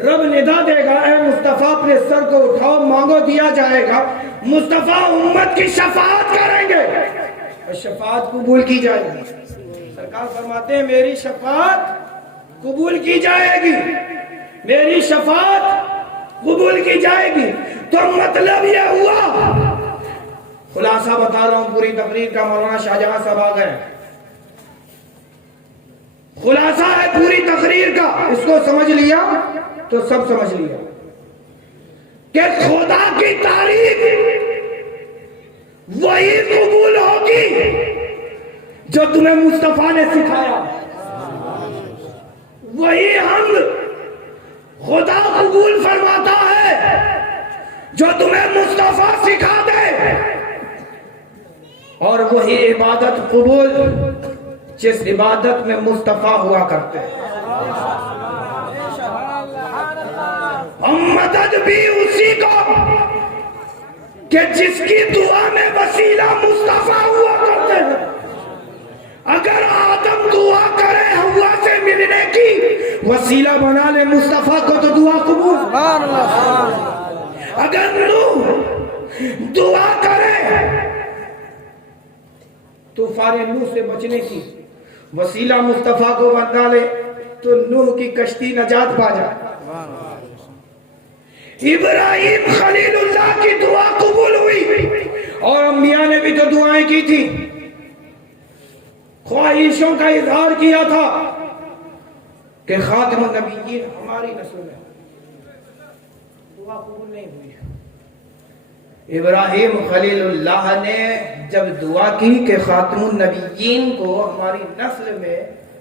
رب ندا دے گا اے مصطفیٰ اپنے سر کو اٹھاؤ مانگو دیا جائے گا. مصطفیٰ امت کی شفاعت کریں گے اور شفاعت قبول کی جائے گی. سرکار فرماتے ہیں میری شفاعت قبول کی جائے گی. میری شفاعت قبول کی جائے گی. تو مطلب یہ ہوا خلاصہ بتا رہا ہوں پوری تقریر کا. مولانا شاہجہاں صاحب آ گئے. خلاصہ ہے پوری تقریر کا. اس کو سمجھ لیا تو سب سمجھ لیا کہ خدا کی تعریف وہی قبول ہوگی جو تمہیں مصطفیٰ نے سکھایا. وہی حمد خدا قبول فرماتا ہے جو تمہیں مصطفیٰ سکھا دے. اور وہی عبادت قبول جس عبادت میں مصطفیٰ ہوا کرتے ہیں. مدد بھی اسی کو کہ جس کی دعا میں وسیلہ مصطفیٰ ہوا کرتے ہیں. اگر آدم دعا کرے ہوا سے ملنے کی وسیلہ بنا لے مصطفیٰ کو تو دعا قبول. اگر نوح دعا کرے طوفان نوح سے بچنے کی وسیلہ مصطفیٰ کو بنا لے تو نوح کی کشتی نجات پا جائے. ابراہیم خلیل اللہ کی دعا قبول ہوئی اور انبیاء نے بھی تو دعائیں کی تھی. خواہشوں کا اظہار کیا تھا کہ خاتم النبیین ہماری نسل میں. دعا قبول نہیں ہوئی. ابراہیم خلیل اللہ نے جب دعا کی کہ خاتم النبیین کو ہماری نسل میں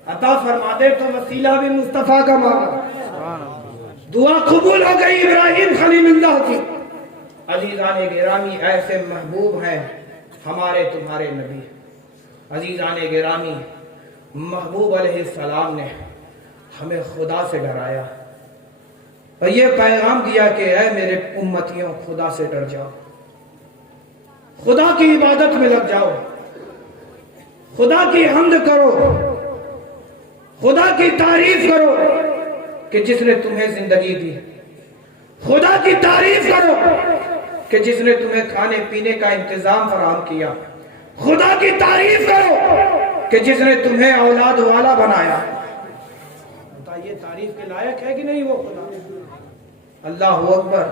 عطا فرما دے تو وسیلہ بھی مصطفیٰ کا مانگا. دعا قبول ہو گئی ابراہیم خلیل اللہ کی۔ عزیزان گرامی، ایسے محبوب ہیں ہمارے تمہارے نبی۔ عزیزان گرامی، محبوب علیہ السلام نے ہمیں خدا سے ڈرایا اور یہ پیغام دیا کہ اے میرے امتیوں، خدا سے ڈر جاؤ، خدا کی عبادت میں لگ جاؤ، خدا کی حمد کرو، خدا کی تعریف کرو کہ جس نے تمہیں زندگی دی، خدا کی تعریف کرو کہ جس نے تمہیں کھانے پینے کا انتظام فراہم کیا، خدا کی تعریف کرو کہ جس نے تمہیں اولاد والا بنایا۔ بتائیے تعریف کے لائق ہے کہ نہیں وہ خدا؟ اللہ اکبر۔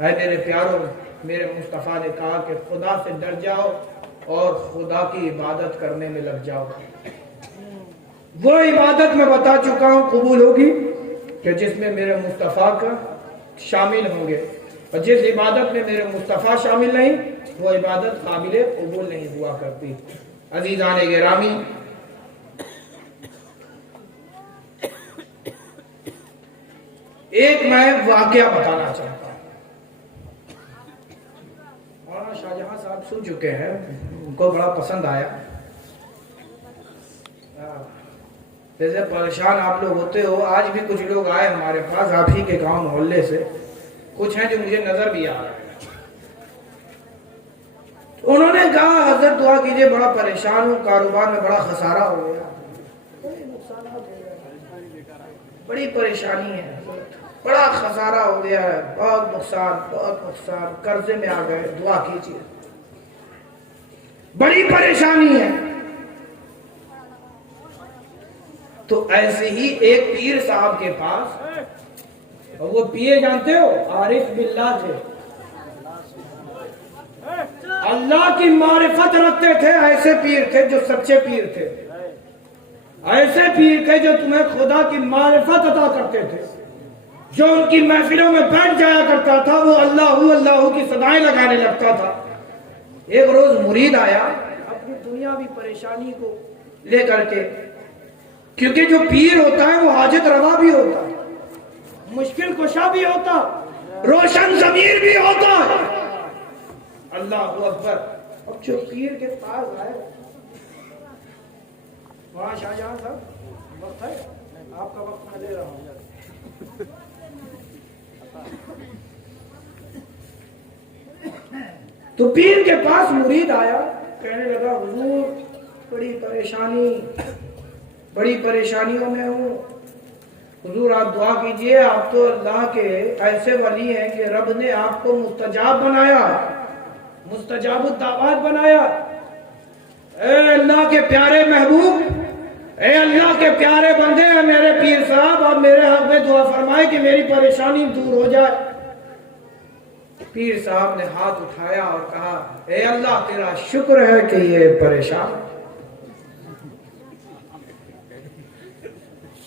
اے میرے پیاروں، میرے مصطفیٰ نے کہا کہ خدا سے ڈر جاؤ اور خدا کی عبادت کرنے میں لگ جاؤ۔ وہ عبادت میں بتا چکا ہوں قبول ہوگی کہ جس میں میرے مصطفیٰ کا شامل ہوں گے، اور جس عبادت میں میرے مصطفیٰ شامل نہیں وہ عبادت قابل قبول نہیں ہوا کرتی۔ عزیزان گرامی، ایک میں واقعہ بتانا چاہتا ہوں۔ مولانا شاہجہاں صاحب سن چکے ہیں، ان کو بڑا پسند آیا۔ جیسے پریشان آپ لوگ ہوتے ہو، آج بھی کچھ لوگ آئے ہمارے پاس آپ ہی کے گاؤں محلے سے، کچھ ہیں جو مجھے نظر بھی آ رہے ہیں۔ انہوں نے کہا حضرت دعا کیجئے، بڑا پریشان ہوں، کاروبار میں بڑا خسارہ ہو گیا، بڑی پریشانی ہے، بڑا خسارہ ہو گیا ہے، بہت نقصان، قرضے میں آ گئے، دعا کیجئے، بڑی پریشانی ہے۔ تو ایسے ہی ایک پیر صاحب کے پاس، اور وہ پیر جانتے ہو عارف باللہ تھے، اللہ کی معرفت رکھتے تھے، ایسے پیر تھے جو سچے پیر تھے، ایسے پیر تھے جو تمہیں خدا کی معرفت عطا کرتے تھے، جو ان کی محفلوں میں بیٹھ جایا کرتا تھا وہ اللہ کی صدائیں لگانے لگتا تھا۔ ایک روز مرید آیا اپنی دنیاوی پریشانی کو لے کر کے، کیونکہ جو پیر ہوتا ہے وہ حاجت روا بھی ہوتا ہے، مشکل کشا بھی ہوتا، روشن ضمیر بھی ہوتا ہے۔ اللہ اکبر۔ اب جو پیر کے پاس آئے، وہاں شاہجہاں صاحب وقت ہے، آپ کا وقت میں لے رہا ہوں۔ تو پیر کے پاس مرید آیا، کہنے لگا حضور بڑی پریشانیوں میں ہوں، حضور آپ دعا کیجئے، آپ تو اللہ کے ایسے ولی ہیں کہ رب نے آپ کو مستجاب بنایا، مستجاب الدعوات بنایا۔ اے اللہ کے پیارے محبوب، اے اللہ کے پیارے بندے، اے میرے پیر صاحب، آپ میرے حق میں دعا فرمائے کہ میری پریشانی دور ہو جائے۔ پیر صاحب نے ہاتھ اٹھایا اور کہا اے اللہ تیرا شکر ہے کہ یہ پریشان،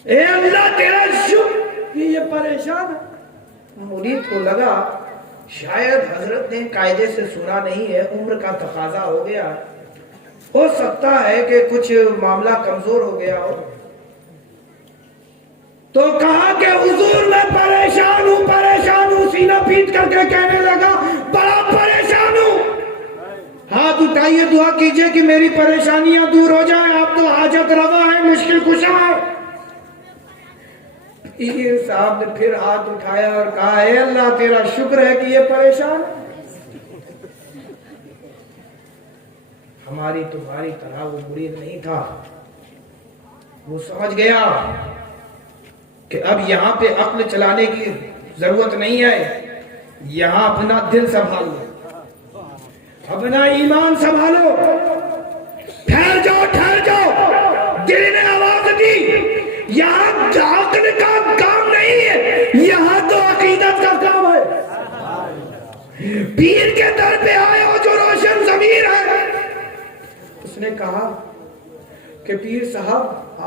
اے اللہ تیرا شکر کہ یہ پریشان ہے۔ مرید کو لگا شاید حضرت نے قاعدے سے سنا نہیں ہے، عمر کا تقاضا ہو گیا، ہو سکتا ہے کہ کچھ معاملہ کمزور ہو گیا ہو، تو کہا کہ حضور میں پریشان ہوں، سینہ پیٹ کر کے کہنے لگا بڑا پریشان ہوں، ہاتھ اٹھائیے دعا کیجئے کہ میری پریشانیاں دور ہو جائیں، آپ تو حاجت روا ہے، مشکل کشا ہے۔ پیر صاحب نے پھر ہاتھ اٹھایا اور کہا اے اللہ تیرا شکر ہے کہ یہ پریشان، ہماری تمہاری طرح وہ مرید نہیں تھا، وہ سمجھ گیا کہ اب یہاں پہ عقل چلانے کی ضرورت نہیں ہے، یہاں اپنا دل سنبھالو، اپنا ایمان سنبھالو، ٹھہر جاؤ، دل نے آواز دی یہاں عقل کا کام نہیں ہے، یہاں تو عقیدت کا کام ہے۔ پیر کے در پہ آئے ہو جو روشن ضمیر ہے، اس نے کہا کہ پیر صاحب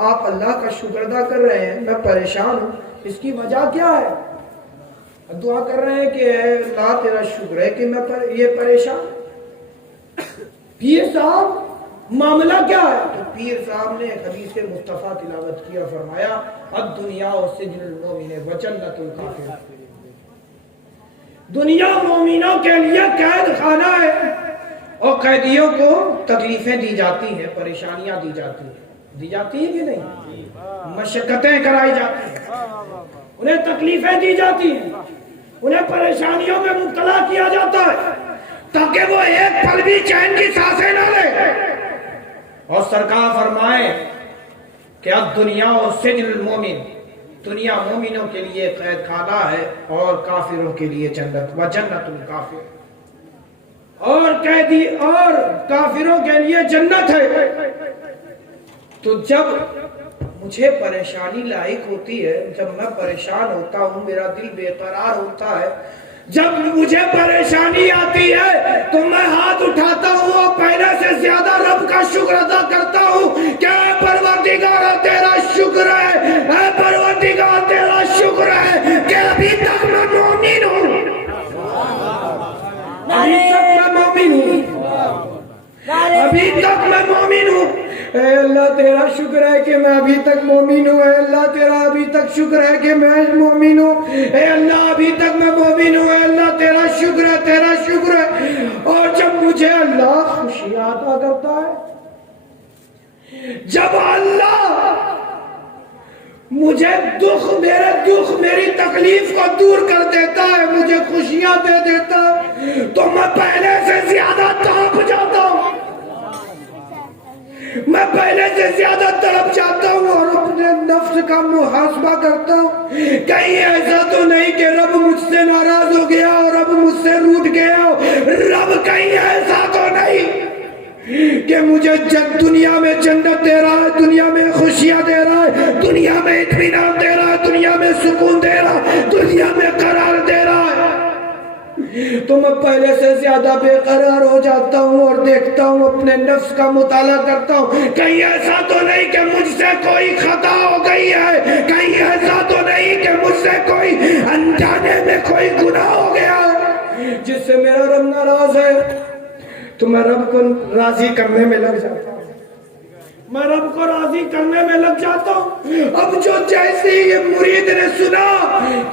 آپ اللہ کا شکر ادا کر رہے ہیں، میں پریشان ہوں، اس کی وجہ کیا ہے؟ دعا کر رہے ہیں کہ اے اللہ تیرا شکر ہے کہ میں یہ پریشان۔ پیر صاحب معاملہ کیا ہے؟ تو پیر صاحب نے حدیث مصطفیٰ تلاوت کیا، فرمایا الدنیا سجن المؤمن وجنت الکافر، دنیا مومنوں کے لیے قید خانہ ہے اور قیدیوں کو تکلیفیں دی جاتی ہیں، پریشانیاں دی جاتی ہیں کہ نہیں؟ مشقتیں کرائی جاتی ہیں، انہیں تکلیفیں دی جاتی ہیں، انہیں پریشانیوں میں مبتلا کیا جاتا ہے تاکہ وہ ایک پل بھی چین کی سانسیں نہ لے۔ اور سرکار فرمائے کہ اب دنیا و سجن المومن، دنیا مومنوں کے لیے قید خانہ ہے اور کافروں کے لیے جنت، و جنت الکافر، اور قیدی اور کافروں کے لیے جنت ہے۔ تو جب مجھے پریشانی لاحق ہوتی ہے، جب میں پریشان ہوتا ہوں، میرا دل بے قرار ہوتا ہے، جب مجھے پریشانی آتی ہے تو میں ہاتھ اٹھاتا ہوں اور پہلے سے زیادہ رب کا شکر ادا کرتا ہوں کہ اے پروردگار تیرا شکر ہے، اے پروردگار تیرا شکر ہے کہ ابھی تک میں مومن ہوں، ابھی تک میں مومن ہوں، ابھی تک میں مومن ہوں۔ اے اللہ تیرا شکر ہے کہ میں ابھی تک مومن ہوں، اے اللہ تیرا ابھی تک شکر ہے کہ میں مومن ہوں، اے اللہ ابھی تک میں مومن ہوں، اے اللہ تیرا شکر ہے، تیرا شکر ہے۔ اور جب مجھے اللہ خوشیاں عطا کرتا ہے، جب اللہ مجھے میرے دکھ میری تکلیف کو دور کر دیتا ہے، مجھے خوشیاں دے دیتا ہے، تو میں پہلے سے زیادہ تڑپ جاتا ہوں، میں پہلے سے زیادہ تڑپ جاتا ہوں اور اپنے نفس کا محاسبہ کرتا ہوں، کہیں ایسا تو نہیں کہ رب مجھ سے ناراض ہو گیا اور رب مجھ سے روٹھ گیا، رب کہیں ایسا تو نہیں کہ مجھے دنیا میں جنت دے رہا ہے، دنیا میں خوشیاں دے رہا ہے، دنیا میں اطمینان دے رہا ہے، دنیا میں سکون دے رہا ہے، دنیا میں قرار دے رہا ہے، تو میں پہلے سے زیادہ بے قرار ہو جاتا ہوں اور دیکھتا ہوں، اپنے نفس کا مطالعہ کرتا ہوں، کہیں ایسا تو نہیں کہ مجھ سے کوئی خطا ہو گئی ہے، کہیں ایسا تو نہیں کہ مجھ سے کوئی انجانے میں کوئی گناہ ہو گیا ہے جس سے میرا رب ناراض ہے، تو میں رب کو راضی کرنے میں لگ جاتا ہوں، میں رب کو راضی کرنے میں لگ جاتا ہوں۔ اب جو جیسے یہ مرید نے سنا،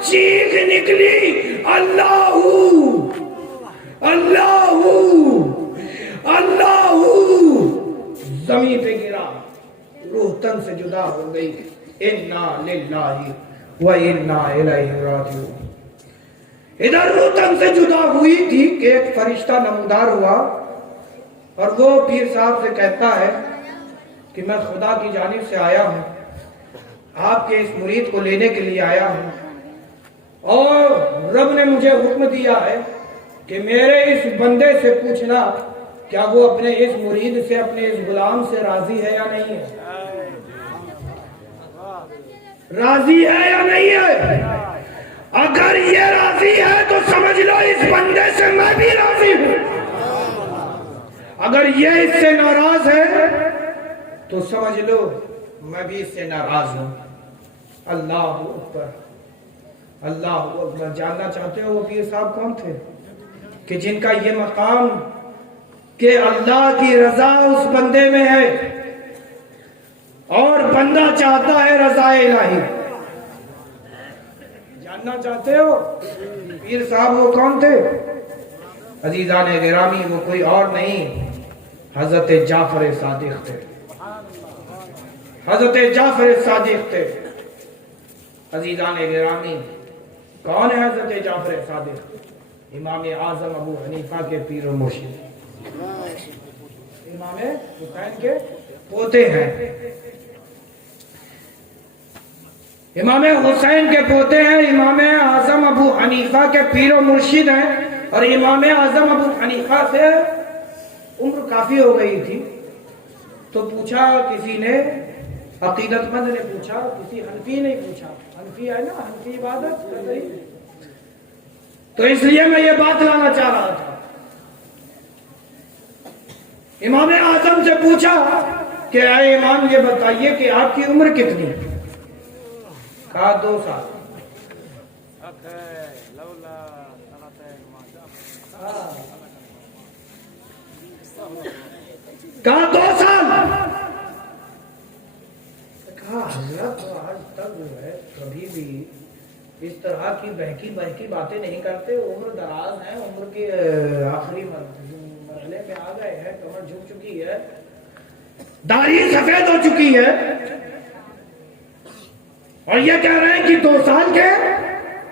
چیخ نکلی، اللہ اللہ اللہ، زمین پہ گرا، روح تن سے جدا ہو گئی، انا للہ و انا الیہ راجعون۔ ادھر روح تن سے جدا ہوئی تھی کہ ایک فرشتہ نمودار ہوا اور وہ پیر صاحب سے کہتا ہے کہ میں خدا کی جانب سے آیا ہوں، آپ کے اس مرید کو لینے کے لیے آیا ہوں، اور رب نے مجھے حکم دیا ہے کہ میرے اس بندے سے پوچھنا کیا وہ اپنے اس مرید سے، اپنے اس غلام سے راضی ہے یا نہیں ہے، راضی ہے یا نہیں ہے۔ اگر یہ راضی ہے تو سمجھ لو اس بندے سے میں بھی راضی ہوں، اگر یہ اس سے ناراض ہے تو سمجھ لو میں بھی اس سے ناراض ہوں۔ اللہ اکبر، اللہ اکبر۔ جاننا چاہتے ہو وہ پیر صاحب کون تھے کہ جن کا یہ مقام کہ اللہ کی رضا اس بندے میں ہے اور بندہ چاہتا ہے رضا الہی۔ جاننا چاہتے ہو پیر صاحب وہ کون تھے؟ عزیزان گرامی، وہ کوئی اور نہیں، حضرت جعفر صادق تھے، حضرت جعفر صادق تھے۔ عزیزان گرامی، کون ہے حضرت جعفر صادق؟ امام اعظم ابو حنیفہ کے پیر و مرشد، امام حسین کے پوتے ہیں، امام حسین کے پوتے ہیں، امام اعظم ابو حنیفہ کے پیر و مرشد ہیں، اور امام اعظم ابو حنیفہ سے عمر کافی ہو گئی تھی، تو پوچھا کسی نے، عقیدت مند نے پوچھا، کسی حنفی نے پوچھا، حنفی ہے نا، حنفی عبادت کر رہی، تو اس لیے میں یہ بات لانا چاہ رہا تھا۔ امام اعظم سے پوچھا کہ اے امام یہ بتائیے کہ آپ کی عمر کتنی؟ کہا 2 سال۔ کہا 2 سال اس طرح کی بہکی باتیں نہیں کرتے. عمر دراز ہے, عمر کے آخری مرحلے میں آ گئے ہیں, کمر جھک چکی ہے, داڑھی سفید ہو چکی ہے, اور یہ کہہ رہے ہیں کہ 2 سال کے,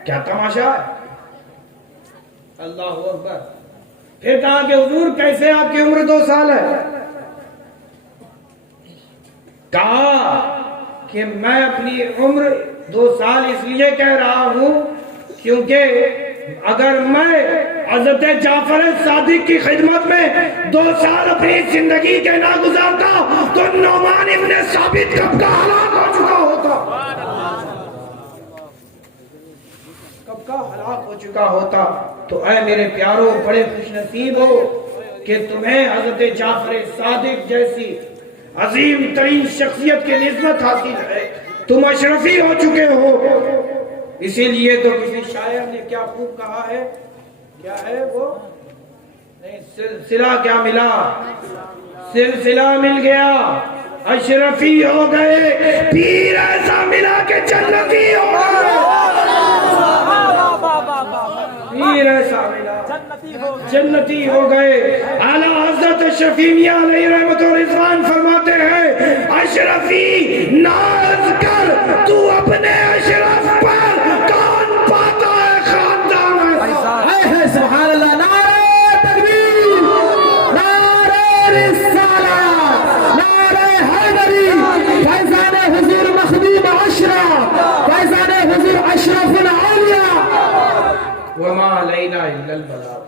کیا تماشا ہے. اللہ اکبر. پھر کہا کہ حضور کیسے آپ کی عمر 2 سال ہے؟ کہا کہ میں اپنی عمر 2 سال اس لیے کہہ رہا ہوں کیونکہ اگر میں حضرت جعفر صادق کی خدمت میں 2 سال اپنی زندگی کے نہ گزارتا تو نعمان ابن ثابت کب کا ہلاک ہو چکا ہوتا, کب کا ہلاک ہو چکا ہوتا. تو اے میرے پیاروں, بڑے خوش نصیب ہو کہ تمہیں حضرت جعفر صادق جیسی عظیم ترین شخصیت کی نسبت حاصل ہے, تم اشرفی ہو چکے ہو. اسی لیے تو کسی شاعر نے کیا خوب کہا ہے, کیا ہے وہ, نہیں, سلسلہ کیا ملا, سلسلہ مل گیا, اشرفی ہو گئے, پیر ایسا ملا کہ جنتی ہو گئے, پیر ایسا ملا جنتی ہو گئے. اعلیٰ حضرت شفیع میاں علیہ رحمت و رضوان فرماتے ہیں, اشرفی ناز کر تو اپنے اشرف پر, کون پاتا ہے خاندان ایسا. ہے سبحان اللہ. نعرہ تکبیر, نعرہ رسالت, نعرہ حیدری, فیضان حضور مخدوم اشرف, فیضان حضور اشرف الاولیاء. وما علینا الا البلاغ.